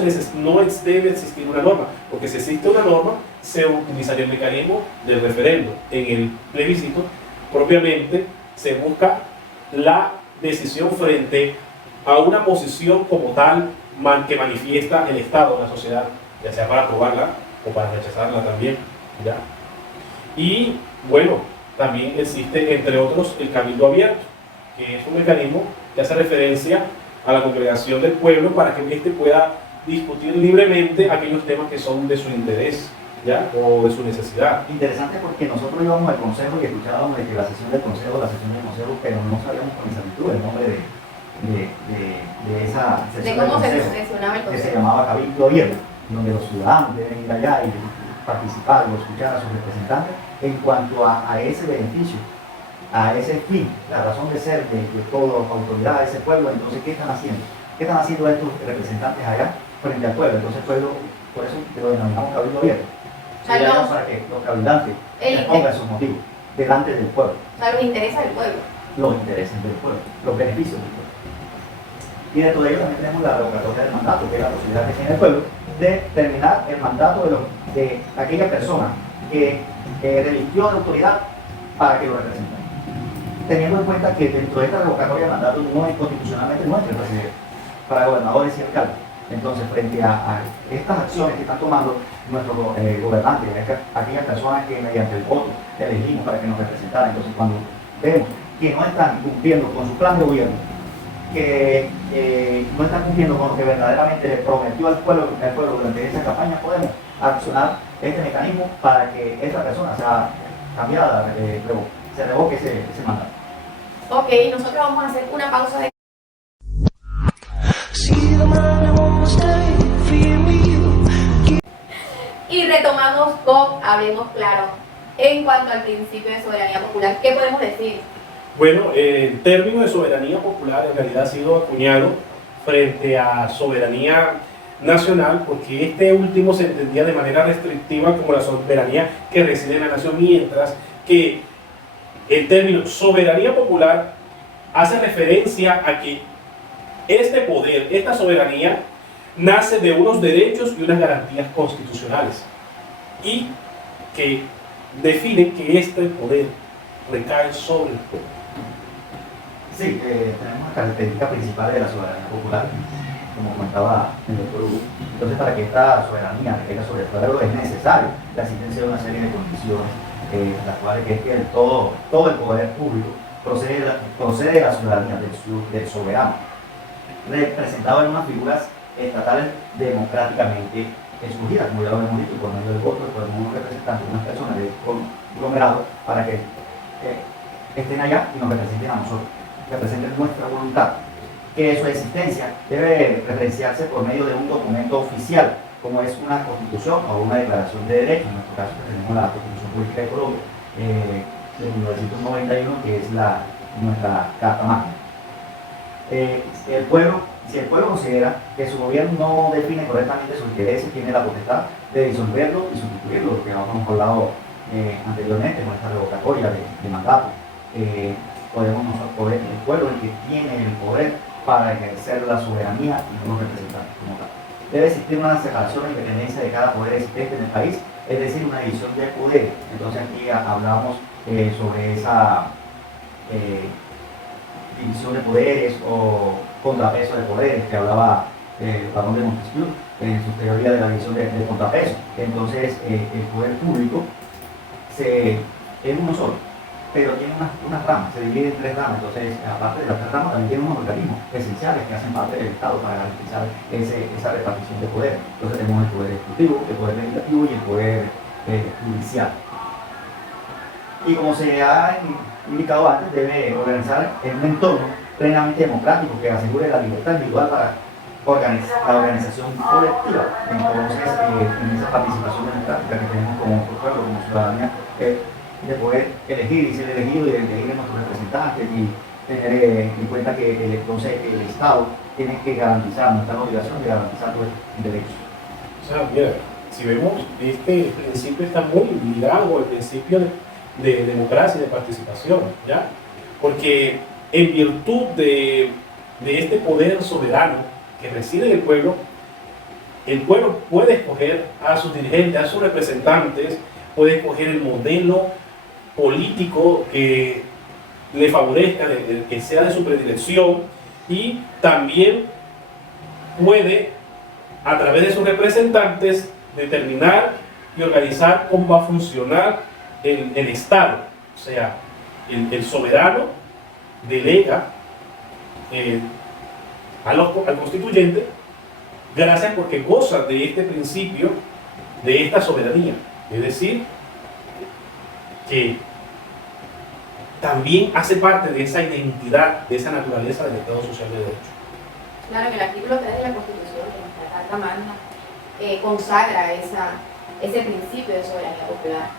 debe existir una norma, porque si existe una norma se utilizaría el mecanismo del referendo. En el plebiscito propiamente se busca la decisión frente a una posición como tal que manifiesta el Estado, la sociedad, ya sea para aprobarla o para rechazarla también, ¿ya? Y bueno, también existe entre otros el cabildo abierto, que es un mecanismo que hace referencia a la congregación del pueblo para que éste pueda discutir libremente aquellos temas que son de su interés, ¿ya? O de su necesidad. Interesante, porque nosotros íbamos al consejo y escuchábamos de que la sesión del consejo, pero no sabíamos con exactitud el nombre de esa sesión de cómo del se consejo, sesionaba el que se consejo. llamaba cabildo abierto, donde los ciudadanos deben ir allá y participar o escuchar a sus representantes en cuanto a ese beneficio, a ese fin, la razón de ser de toda autoridad de ese pueblo. Entonces, ¿qué están haciendo? ¿Qué están haciendo estos representantes allá frente al pueblo? Entonces, el pueblo, por eso lo denominamos cabildo abierto. Para que los cabildantes expongan sus motivos delante del pueblo. O sea, los intereses del pueblo. Los intereses del pueblo, los beneficios del pueblo. Y dentro de ello también tenemos la revocatoria del mandato, que es la posibilidad que tiene el pueblo de terminar el mandato de aquella persona que revistió de autoridad para que lo represente. Teniendo en cuenta que dentro de esta revocatoria del mandato no es constitucionalmente nuestro presidente para gobernadores y alcaldes. Entonces, frente a estas acciones que están tomando nuestros gobernantes, aquellas personas que mediante el voto elegimos para que nos representaran, entonces cuando vemos que no están cumpliendo con su plan de gobierno, que no están cumpliendo con lo que verdaderamente le prometió al pueblo durante esa campaña, podemos accionar este mecanismo para que esta persona sea cambiada, se revoque ese mandato. Ok, nosotros vamos a hacer una pausa de... Y retomamos con Hablemos Claro. En cuanto al principio de soberanía popular, ¿qué podemos decir? Bueno, el término de soberanía popular en realidad ha sido acuñado frente a soberanía nacional, porque este último se entendía de manera restrictiva como la soberanía que reside en la nación, mientras que el término soberanía popular hace referencia a que este poder, esta soberanía, nace de unos derechos y unas garantías constitucionales, y que define que este poder recae sobre el pueblo. Sí, tenemos una característica principal de la soberanía popular, como comentaba el doctor Hugo. Entonces, para que esta soberanía recaiga sobre el pueblo es necesario la existencia de una serie de condiciones, las cuales es que todo el poder público procede de la ciudadanía, del soberano, representado en unas figuras estatales democráticamente escogidas, como ya lo hemos dicho, por medio del voto, por unos representantes, unas personas de conglomerados, para que estén allá y nos representen a nosotros, representen nuestra voluntad. Que su existencia debe referenciarse por medio de un documento oficial, como es una constitución o una declaración de derechos. En nuestro caso tenemos la Constitución Política de Colombia de 1991, que es nuestra Carta Magna. Si el pueblo considera que su gobierno no define correctamente sus intereses, tiene la potestad de disolverlo y sustituirlo, lo que hemos hablado anteriormente con esta revocatoria de mandato. El pueblo es el que tiene el poder para ejercer la soberanía y no los representantes como tal. Debe existir una separación e independencia de cada poder existente en el país, es decir, una división de poderes. Entonces aquí hablamos sobre esa división de poderes o contrapeso de poderes que hablaba el barón de Montesquieu en su teoría de la división de contrapeso. Entonces el poder público es uno solo, pero tiene unas ramas, se divide en 3 ramas. Entonces, aparte de las 3 ramas, también tiene unos organismos esenciales que hacen parte del Estado para garantizar esa repartición de poder. Entonces tenemos el poder ejecutivo, el poder legislativo y el poder judicial. Y como se ha indicado antes, debe organizar en un entorno plenamente democrático que asegure la libertad individual para la organización colectiva. Entonces, en esa participación democrática que tenemos como pueblo, como ciudadanía, de poder elegir y ser elegido y de elegir a nuestros representantes y tener en cuenta que entonces el Estado tiene que garantizar, nuestra obligación de garantizar los derechos. O sea, mira, si vemos, este principio está muy ligado al principio de democracia y de participación, ¿ya? Porque en virtud de este poder soberano que reside en el pueblo puede escoger a sus dirigentes, a sus representantes, puede escoger el modelo político que le favorezca, que sea de su predilección, y también puede, a través de sus representantes, determinar y organizar cómo va a funcionar el Estado. O sea, el soberano delega al constituyente, gracias porque goza de este principio, de esta soberanía. Es decir, que también hace parte de esa identidad, de esa naturaleza del Estado Social de Derecho. Claro, en el artículo 3 de la Constitución, de nuestra Carta Magna, consagra ese principio de soberanía popular.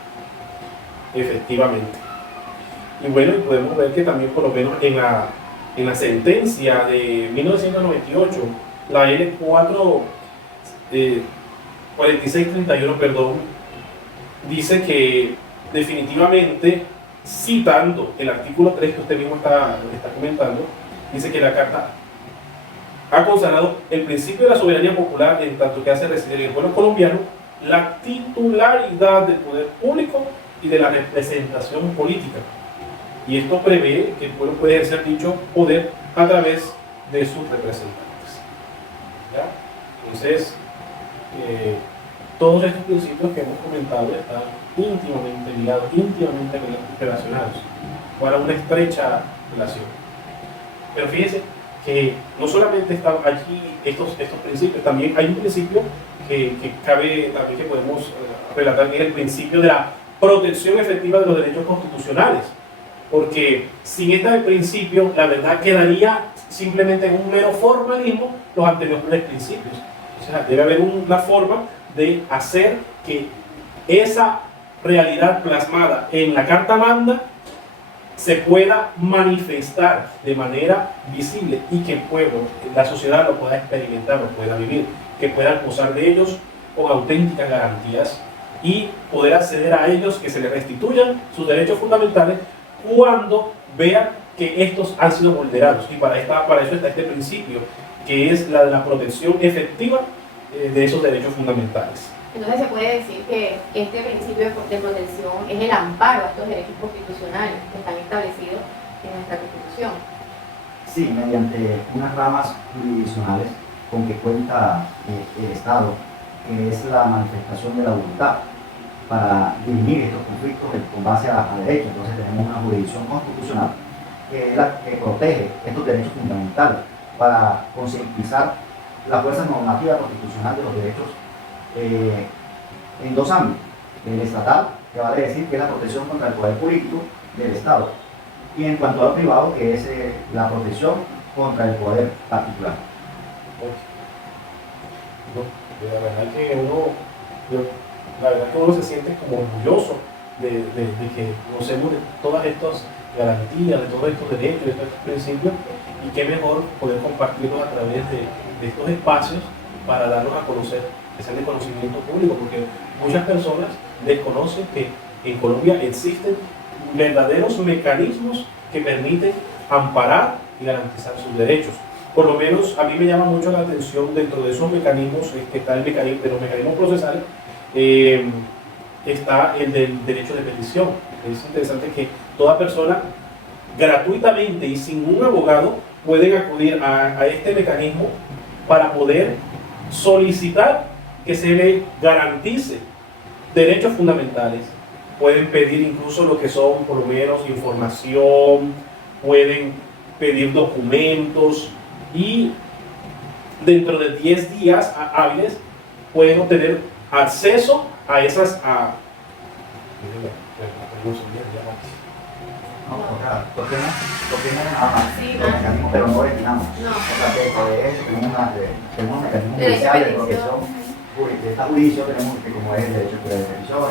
Efectivamente. Y bueno, podemos ver que también, por lo menos en la sentencia de 1998, la L4 4631, perdón, dice que definitivamente, citando el artículo 3 que usted mismo está comentando, dice que la Carta ha consagrado el principio de la soberanía popular en tanto que hace residir en el pueblo colombiano la titularidad del poder público y de la representación política. Y esto prevé que el pueblo puede ejercer dicho poder a través de sus representantes. ¿Ya? Entonces, todos estos principios que hemos comentado están íntimamente ligados, íntimamente relacionados, para una estrecha relación. Pero fíjense que no solamente están allí estos principios, también hay un principio que cabe también que podemos relatar, que es el principio de la protección efectiva de los derechos constitucionales, porque sin este principio la verdad quedaría simplemente en un mero formalismo los anteriores principios. O sea, debe haber una forma de hacer que esa realidad plasmada en la Carta Magna se pueda manifestar de manera visible y que el pueblo, la sociedad lo pueda experimentar, lo pueda vivir, que puedan gozar de ellos con auténticas garantías y poder acceder a ellos, que se les restituyan sus derechos fundamentales cuando vean que estos han sido vulnerados. Y para eso está este principio, que es la de la protección efectiva de esos derechos fundamentales. Entonces se puede decir que este principio de protección es el amparo a estos derechos constitucionales que están establecidos en nuestra Constitución. Sí, mediante unas ramas jurisdiccionales con que cuenta el Estado, que es la manifestación de la voluntad para dirimir estos conflictos con base a derecho. Entonces tenemos una jurisdicción constitucional que es la que protege estos derechos fundamentales para concientizar la fuerza normativa constitucional de los derechos en dos ámbitos: el estatal, que vale decir que es la protección contra el poder político del Estado, y en cuanto a lo privado, que es la protección contra el poder particular. La verdad que uno se siente como orgulloso de que conocemos de todas estas garantías, de todos estos derechos, de todos estos principios, y qué mejor poder compartirlos a través de estos espacios para darlos a conocer, que sean de conocimiento público, porque muchas personas desconocen que en Colombia existen verdaderos mecanismos que permiten amparar y garantizar sus derechos. Por lo menos a mí me llama mucho la atención dentro de esos mecanismos, que está el mecanismo, de los mecanismos procesales, está el del derecho de petición. Es interesante que toda persona gratuitamente y sin un abogado pueden acudir a este mecanismo para poder solicitar que se le garantice derechos fundamentales. Pueden pedir incluso lo que son por lo menos información, pueden pedir documentos, y dentro de 10 días hábiles pueden obtener acceso a esas ¿Por qué no nada más? Sí, Los mecanismos, pero no destinamos. No. O sea que de hecho tenemos un mecanismo judicial de protección. Está juicio, tenemos que, como es el derecho de petición,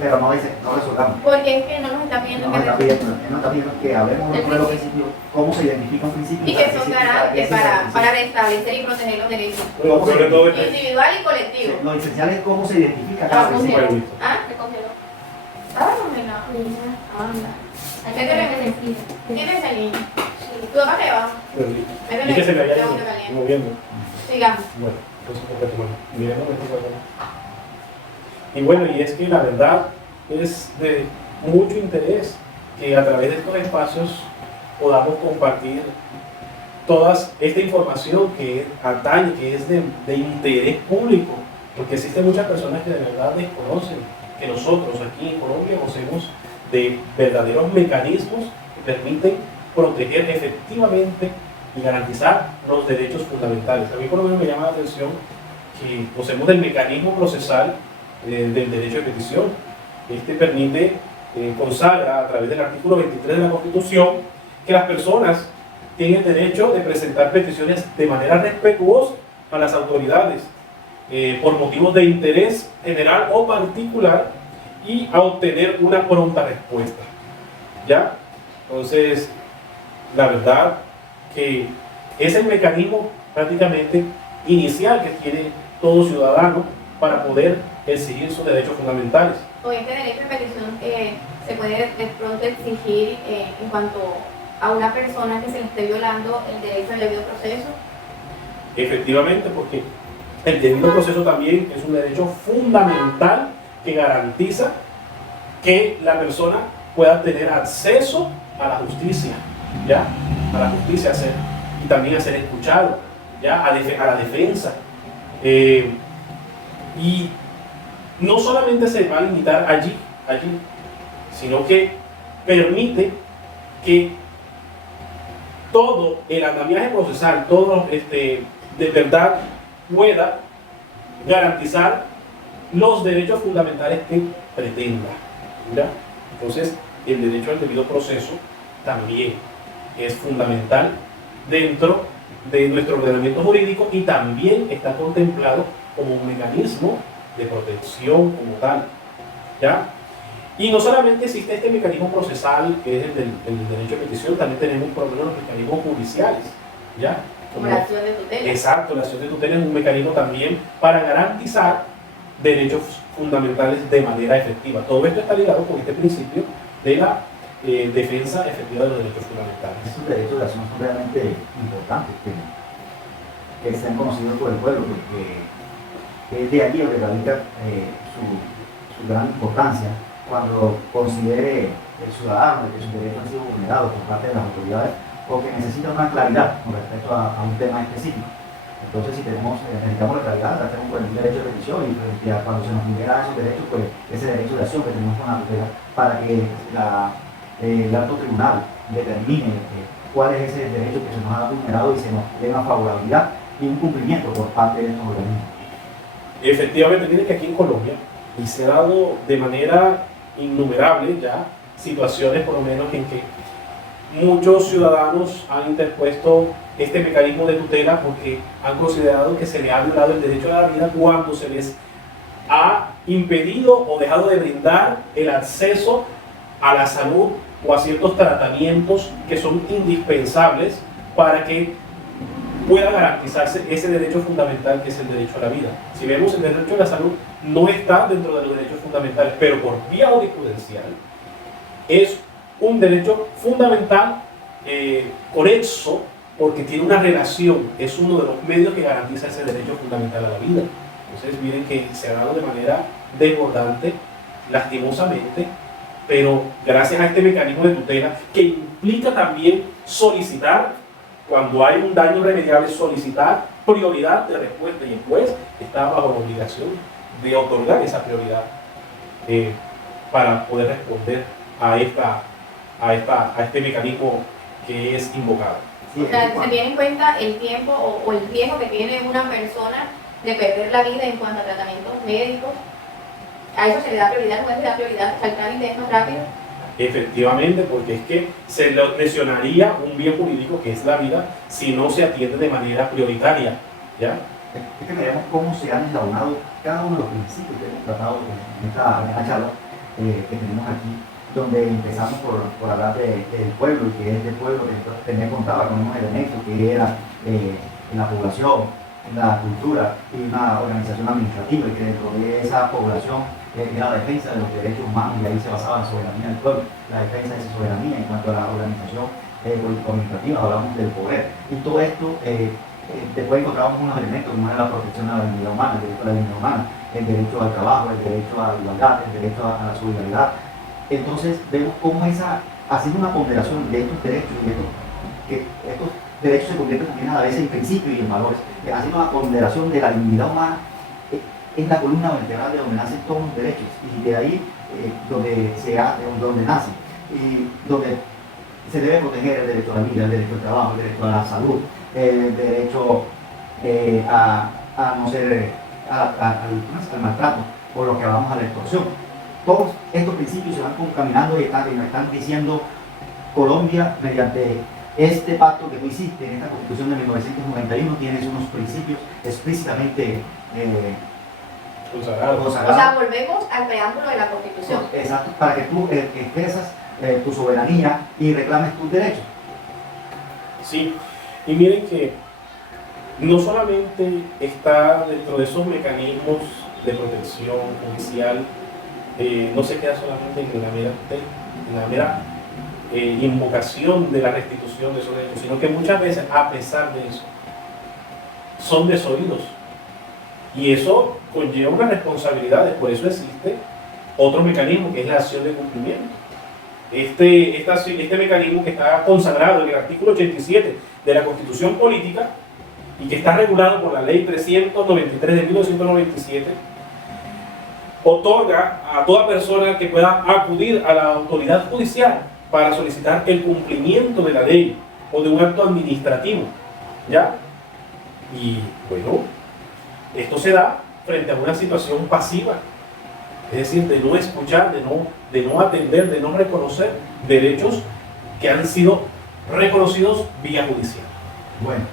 pero no resolvamos. Porque es que no nos está pidiendo No está pidiendo que hablemos de los principios, cómo se identifica un principio. y que son garantes para restablecer y proteger los derechos sobre todo individual y colectivo. Lo esencial es cómo se identifica cada principio. Se congeló. Anda. ¿Quién es el niño? ¿Tu papá qué va? Y que se le vaya moviendo. Sigamos. Bueno, y bueno, y es que la verdad es de mucho interés que a través de estos espacios podamos compartir toda esta información que atañe, que es de interés público, porque existen muchas personas que de verdad desconocen que nosotros aquí en Colombia conocemos de verdaderos mecanismos que permiten proteger efectivamente y garantizar los derechos fundamentales. A mí por lo menos me llama la atención que conocemos del mecanismo procesal del derecho de petición. Este permite, consagra a través del artículo 23 de la Constitución que las personas tienen derecho de presentar peticiones de manera respetuosa a las autoridades por motivos de interés general o particular y a obtener una pronta respuesta. ¿Ya? Entonces, la verdad que es el mecanismo prácticamente inicial que tiene todo ciudadano para poder exigir sus derechos fundamentales. O este derecho de petición se puede de pronto exigir en cuanto a una persona que se le esté violando el derecho al debido proceso. Efectivamente, porque el debido proceso también es un derecho fundamental que garantiza que la persona pueda tener acceso a la justicia, ¿ya? A la justicia y también a ser escuchado, ¿ya? A la defensa. Y no solamente se va a limitar allí, sino que permite que todo el andamiaje procesal, todo de verdad pueda garantizar los derechos fundamentales que pretenda, ¿ya? Entonces, el derecho al debido proceso también es fundamental dentro de nuestro ordenamiento jurídico y también está contemplado como un mecanismo de protección como tal, ¿ya? Y no solamente existe este mecanismo procesal que es el del derecho de petición, también tenemos por lo menos los mecanismos judiciales, ¿ya? Como la acción de tutela. Exacto, la acción de tutela es un mecanismo también para garantizar derechos fundamentales de manera efectiva. Todo esto está ligado con este principio de la defensa efectiva de los derechos fundamentales. Estos derechos de acción son realmente importantes, que sean conocidos por el pueblo, porque es de allí donde radica su gran importancia cuando considere el ciudadano que sus derechos han sido vulnerados por parte de las autoridades o que necesita una claridad con respecto a un tema específico. Entonces, si necesitamos la claridad, tenemos un derecho de petición y cuando se nos vulnera esos derechos, pues ese derecho de acción que tenemos con la tutela para que el alto tribunal determine cuál es ese derecho que se nos ha vulnerado y se nos dé una favorabilidad y un cumplimiento por parte de estos organismos. Efectivamente, miren que aquí en Colombia, y se ha dado de manera innumerable ya situaciones por lo menos en que muchos ciudadanos han interpuesto este mecanismo de tutela porque han considerado que se les ha violado el derecho a la vida cuando se les ha impedido o dejado de brindar el acceso a la salud o a ciertos tratamientos que son indispensables para que pueda garantizarse ese derecho fundamental que es el derecho a la vida. Si vemos, el derecho a la salud no está dentro de los derechos fundamentales, pero por vía jurisprudencial es un derecho fundamental conexo porque tiene una relación, es uno de los medios que garantiza ese derecho fundamental a la vida. Entonces miren que se ha dado de manera desbordante, lastimosamente, pero gracias a este mecanismo de tutela que implica también solicitar, cuando hay un daño irremediable, solicitar prioridad de respuesta y el juez está bajo la obligación de otorgar esa prioridad para poder responder a este mecanismo que es invocado. Sí, o sea, se tiene en cuenta el tiempo o el riesgo que tiene una persona de perder la vida en cuanto a tratamientos médicos. A eso se le da prioridad, no se le da prioridad, al trámite es más rápido. Efectivamente, porque es que se lesionaría un bien jurídico que es la vida si no se atiende de manera prioritaria, ¿ya? Es que veremos cómo se han eslabonado cada uno de los principios que hemos tratado en esta charla que tenemos aquí, donde empezamos por hablar del pueblo, y que es del pueblo que tenía contaba con unos elementos que era la población, la cultura y una organización administrativa, y que dentro de esa población era la defensa de los derechos humanos, y ahí se basaba la soberanía del pueblo, la defensa de esa soberanía. En cuanto a la organización político-administrativa, hablamos del poder, y todo esto después encontramos unos elementos como era la protección a la dignidad humana, el derecho a la dignidad humana, el derecho al trabajo, el derecho a la igualdad, el derecho a la solidaridad. Entonces vemos cómo haciendo una ponderación de estos derechos y que estos derechos se convierten también a veces en principios y en valores, haciendo una ponderación de la dignidad humana, es la columna vertebral de donde nacen todos los derechos, y de ahí donde nacen, y donde se debe proteger el derecho a la vida, el derecho al trabajo, el derecho a la salud, el derecho a no ser al maltrato, por lo que hablamos a la extorsión. Todos estos principios se van concaminando y nos están diciendo: Colombia, mediante este pacto que tú hiciste en esta Constitución de 1991, tienes unos principios explícitamente consagrados. O sea, volvemos al preámbulo de la Constitución. Exacto, para que tú expresas tu soberanía y reclames tus derechos. Sí, y miren que no solamente está dentro de esos mecanismos de protección judicial, no se queda solamente en la mera invocación de la restitución de esos derechos, sino que muchas veces, a pesar de eso, son desoídos. Y eso conlleva unas responsabilidades, por eso existe otro mecanismo que es la acción de cumplimiento. Este mecanismo que está consagrado en el artículo 87 de la Constitución Política y que está regulado por la Ley 393 de 1997, otorga a toda persona que pueda acudir a la autoridad judicial para solicitar el cumplimiento de la ley o de un acto administrativo, ¿ya? Y bueno, esto se da frente a una situación pasiva, es decir, de no escuchar, de no atender, de no reconocer derechos que han sido reconocidos vía judicial. Bueno,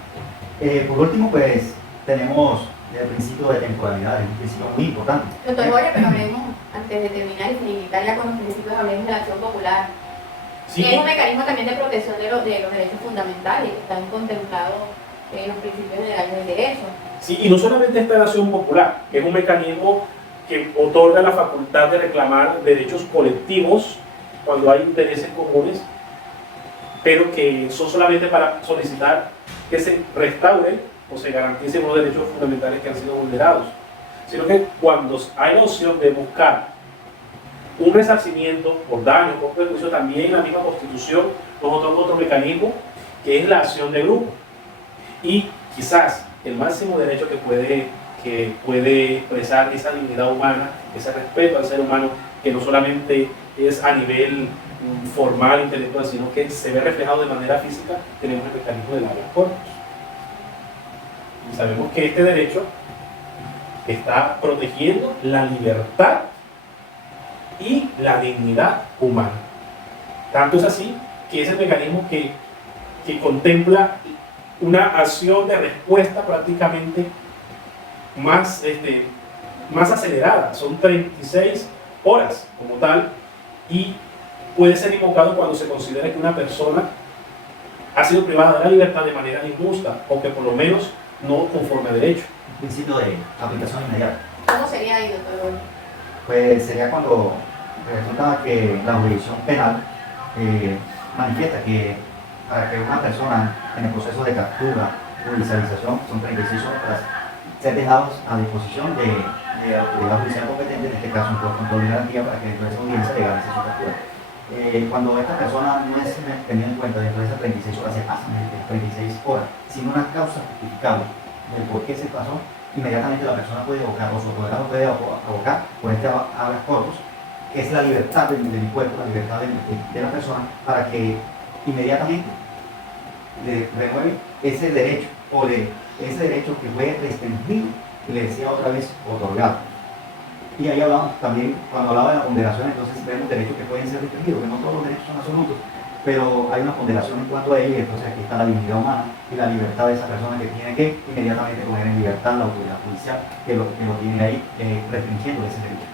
por último, pues tenemos el principio de temporalidad, es un principio muy importante. Doctor Jorge, pero hablemos, antes de terminar y finiquitar ya con los principios, hablemos de la acción popular. Sí. Y es un mecanismo también de protección de los derechos fundamentales que están contemplados en los principios generales del derecho. Sí, y no solamente esta acción popular, que es un mecanismo que otorga la facultad de reclamar derechos colectivos cuando hay intereses comunes, pero que son solamente para solicitar que se restauren o se garanticen los derechos fundamentales que han sido vulnerados, sino que cuando hay la opción de buscar un resarcimiento por daño, por perjuicio, también en la misma Constitución nos otorga otro mecanismo que es la acción de grupo. Y quizás el máximo derecho que puede expresar esa dignidad humana, ese respeto al ser humano, que no solamente es a nivel formal, intelectual, sino que se ve reflejado de manera física. Tenemos el mecanismo del habeas corpus. Y sabemos que este derecho está protegiendo la libertad y la dignidad humana. Tanto es así que es el mecanismo que contempla una acción de respuesta prácticamente más acelerada. Son 36 horas como tal, y puede ser invocado cuando se considere que una persona ha sido privada de la libertad de manera injusta, o que por lo menos no conforme a derecho. Principio de aplicación inmediata. ¿Cómo sería ahí, doctor? Pues sería cuando resulta que la jurisdicción penal manifiesta que para que una persona en el proceso de captura, judicialización, son 36 horas para ser dejados a disposición de la autoridad judicial competente, en este caso un juez de control de garantía, para que dentro de esa audiencia legalice su captura. Cuando esta persona no es tenida en cuenta dentro de esas 36 horas, se pasan 36 horas, sin una causa justificable del por qué se pasó, inmediatamente la persona puede evocar, o su abogador puede abocar por este habeas corpus, que es la libertad de mi cuerpo, la libertad de la persona, para que inmediatamente le remueve ese derecho, o ese derecho que fue restringido, y le decía otra vez, otorgado. Y ahí hablamos también, cuando hablaba de la ponderación, entonces vemos derechos que pueden ser restringidos, que no todos los derechos son absolutos, pero hay una ponderación en cuanto a ello, y entonces aquí está la dignidad humana y la libertad de esa persona, que tiene que inmediatamente poner en libertad la autoridad judicial que lo tiene ahí restringiendo ese derecho.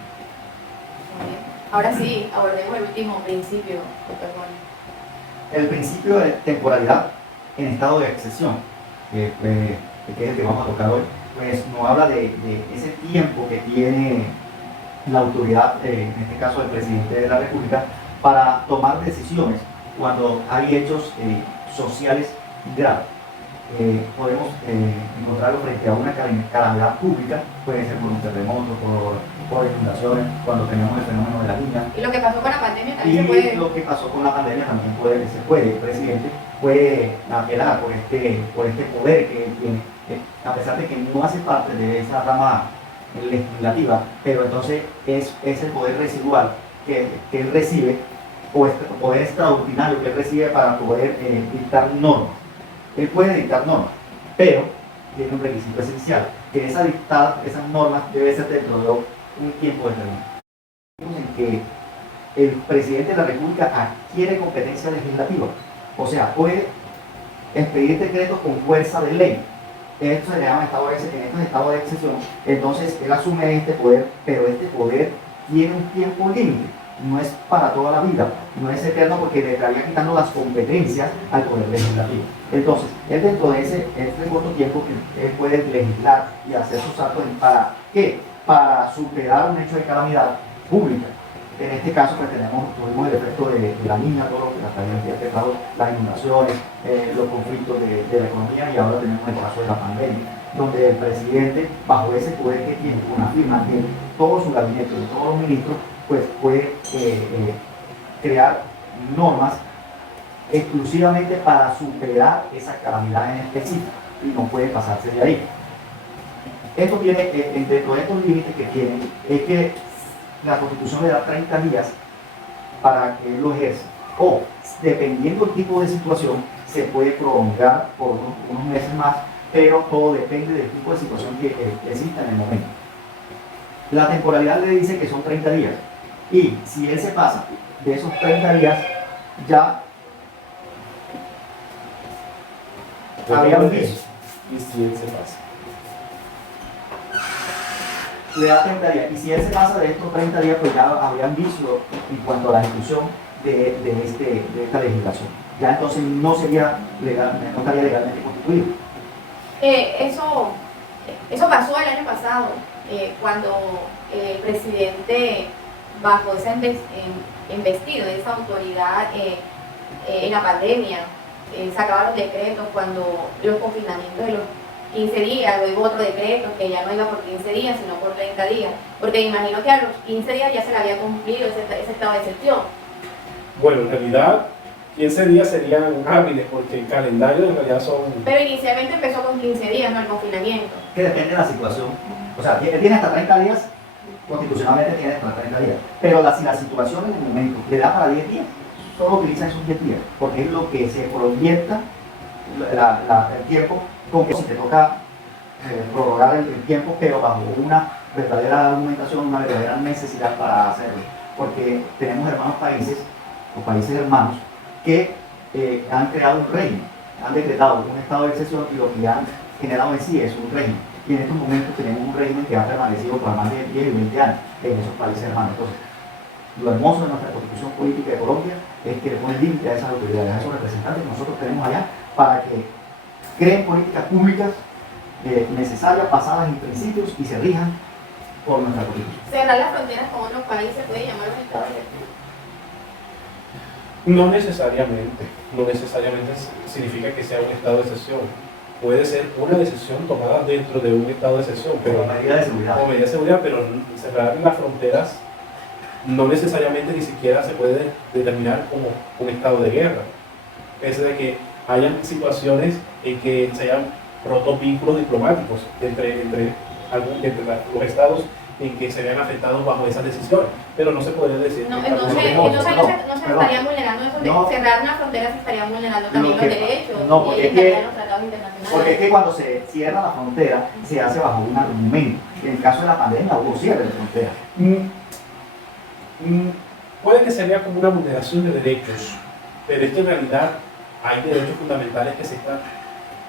Muy bien. Ahora sí, abordemos el último principio, doctor Juan. El principio de temporalidad en estado de excepción, que es el que vamos a tocar hoy, pues nos habla de ese tiempo que tiene la autoridad, en este caso el presidente de la República, para tomar decisiones cuando hay hechos sociales graves. Podemos encontrarlo frente a una calamidad pública, puede ser por un terremoto, por inundaciones, cuando tenemos el fenómeno de la niña. Y lo que pasó con la pandemia también Y se puede. lo que pasó con la pandemia también el presidente puede apelar por este poder que él tiene, a pesar de que no hace parte de esa rama legislativa, pero entonces es el poder residual que él recibe, o este poder extraordinario que él recibe para poder dictar normas. Él puede dictar normas, pero tiene un requisito esencial, que esas normas deben ser dentro de un tiempo determinado. En que el presidente de la República adquiere competencia legislativa, o sea, puede expedir decretos con fuerza de ley. Esto se le llama estado de excepción. Entonces él asume este poder, pero este poder tiene un tiempo límite, no es para toda la vida, no es eterno, porque le estaría quitando las competencias al poder legislativo. Entonces, él dentro de este corto tiempo, él puede legislar y hacer sus actos. ¿Para qué? Para superar un hecho de calamidad pública. En este caso, pues tuvimos el efecto de la niña, todo lo que había afectado, las inundaciones, los conflictos de la economía, y ahora tenemos el caso de la pandemia, donde el presidente, bajo ese poder que tiene, con una firma, tiene todo su gabinete, de todos los ministros, pues puede crear normas exclusivamente para superar esa calamidad en específico, y no puede pasarse de ahí. Esto tiene, dentro de estos límites que tiene, es que la Constitución le da 30 días para que él lo ejerza, o dependiendo del tipo de situación se puede prolongar por unos meses más, pero todo depende del tipo de situación que exista en el momento. La temporalidad le dice que son 30 días, y si él se pasa de esos 30 días, ya habría un vicio. Y si él se pasa. Le da 30 días, y si él se pasa de estos 30 días, pues ya habría un vicio en cuanto a la ejecución de esta legislación. Ya entonces no estaría legalmente constituido. Eso pasó el año pasado, cuando el presidente, bajo esa embestida de esa autoridad en la pandemia, sacaba los decretos cuando los confinamientos de los 15 días, luego otro decreto que ya no iba por 15 días, sino por 30 días, porque me imagino que a los 15 días ya se le había cumplido ese estado de excepción. Bueno, en realidad 15 días serían hábiles porque el calendario en realidad son... Pero inicialmente empezó con 15 días, ¿no? El confinamiento. Que depende de la situación. O sea, tiene hasta 30 días, constitucionalmente tiene hasta 30 días. Pero si la situación en el momento le da para 10 días, solo utiliza esos 10 días, porque es lo que se proyecta el tiempo con que si te toca prorrogar el tiempo, pero bajo una verdadera argumentación, una verdadera necesidad para hacerlo. Porque tenemos hermanos países, o países hermanos, que han creado un régimen, han decretado un estado de excepción y lo que han generado en sí es un régimen. Y en estos momentos tenemos un régimen que ha permanecido por más de 10 y 20 años en esos países hermanos. Entonces, lo hermoso de nuestra constitución política de Colombia es que le pone límite a esas autoridades, a esos representantes que nosotros tenemos allá, para que creen políticas públicas necesarias, basadas en principios y se rijan por nuestra política. Cerrar las fronteras con otros países puede llamar a un estado de excepción. No necesariamente significa que sea un estado de excepción. Puede ser una decisión tomada dentro de un estado de excepción, pero Como medida de seguridad. como medida de seguridad, pero cerrar las fronteras no necesariamente ni siquiera se puede determinar como un estado de guerra. Pese de que hayan situaciones en que se hayan roto vínculos diplomáticos entre los estados en que se vean afectados bajo esas decisiones, pero no se podría decir No, que entonces no se estaría vulnerando eso, No. cerrar una frontera se estaría vulnerando también Lo los que- derechos no, porque y es que- los tratados internacionales. Porque es que cuando se cierra la frontera, se hace bajo un argumento. En el caso de la pandemia hubo cierre de frontera. Puede que sería como una vulneración de derechos, pero es que en realidad hay derechos fundamentales que se están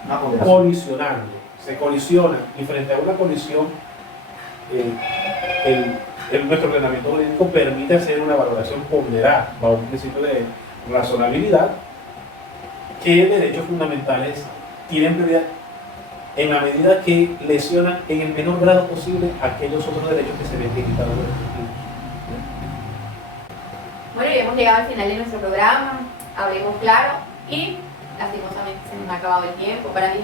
Una ponderación. colisionando, se colisionan, y frente a una colisión, nuestro ordenamiento jurídico permite hacer una valoración ponderada bajo un principio de razonabilidad, que derechos fundamentales tienen prioridad en la medida que lesionan en el menor grado posible aquellos otros derechos que se ven limitados en el sentido. Bueno, y hemos llegado al final de nuestro programa, hablemos claro y lastimosamente se nos ha acabado el tiempo. Para mí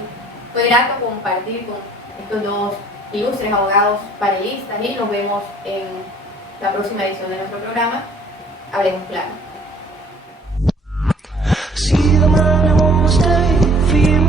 fue grato compartir con estos dos ilustres abogados panelistas y nos vemos en la próxima edición de nuestro programa, Hablemos Claro. See the man who won't stay for you.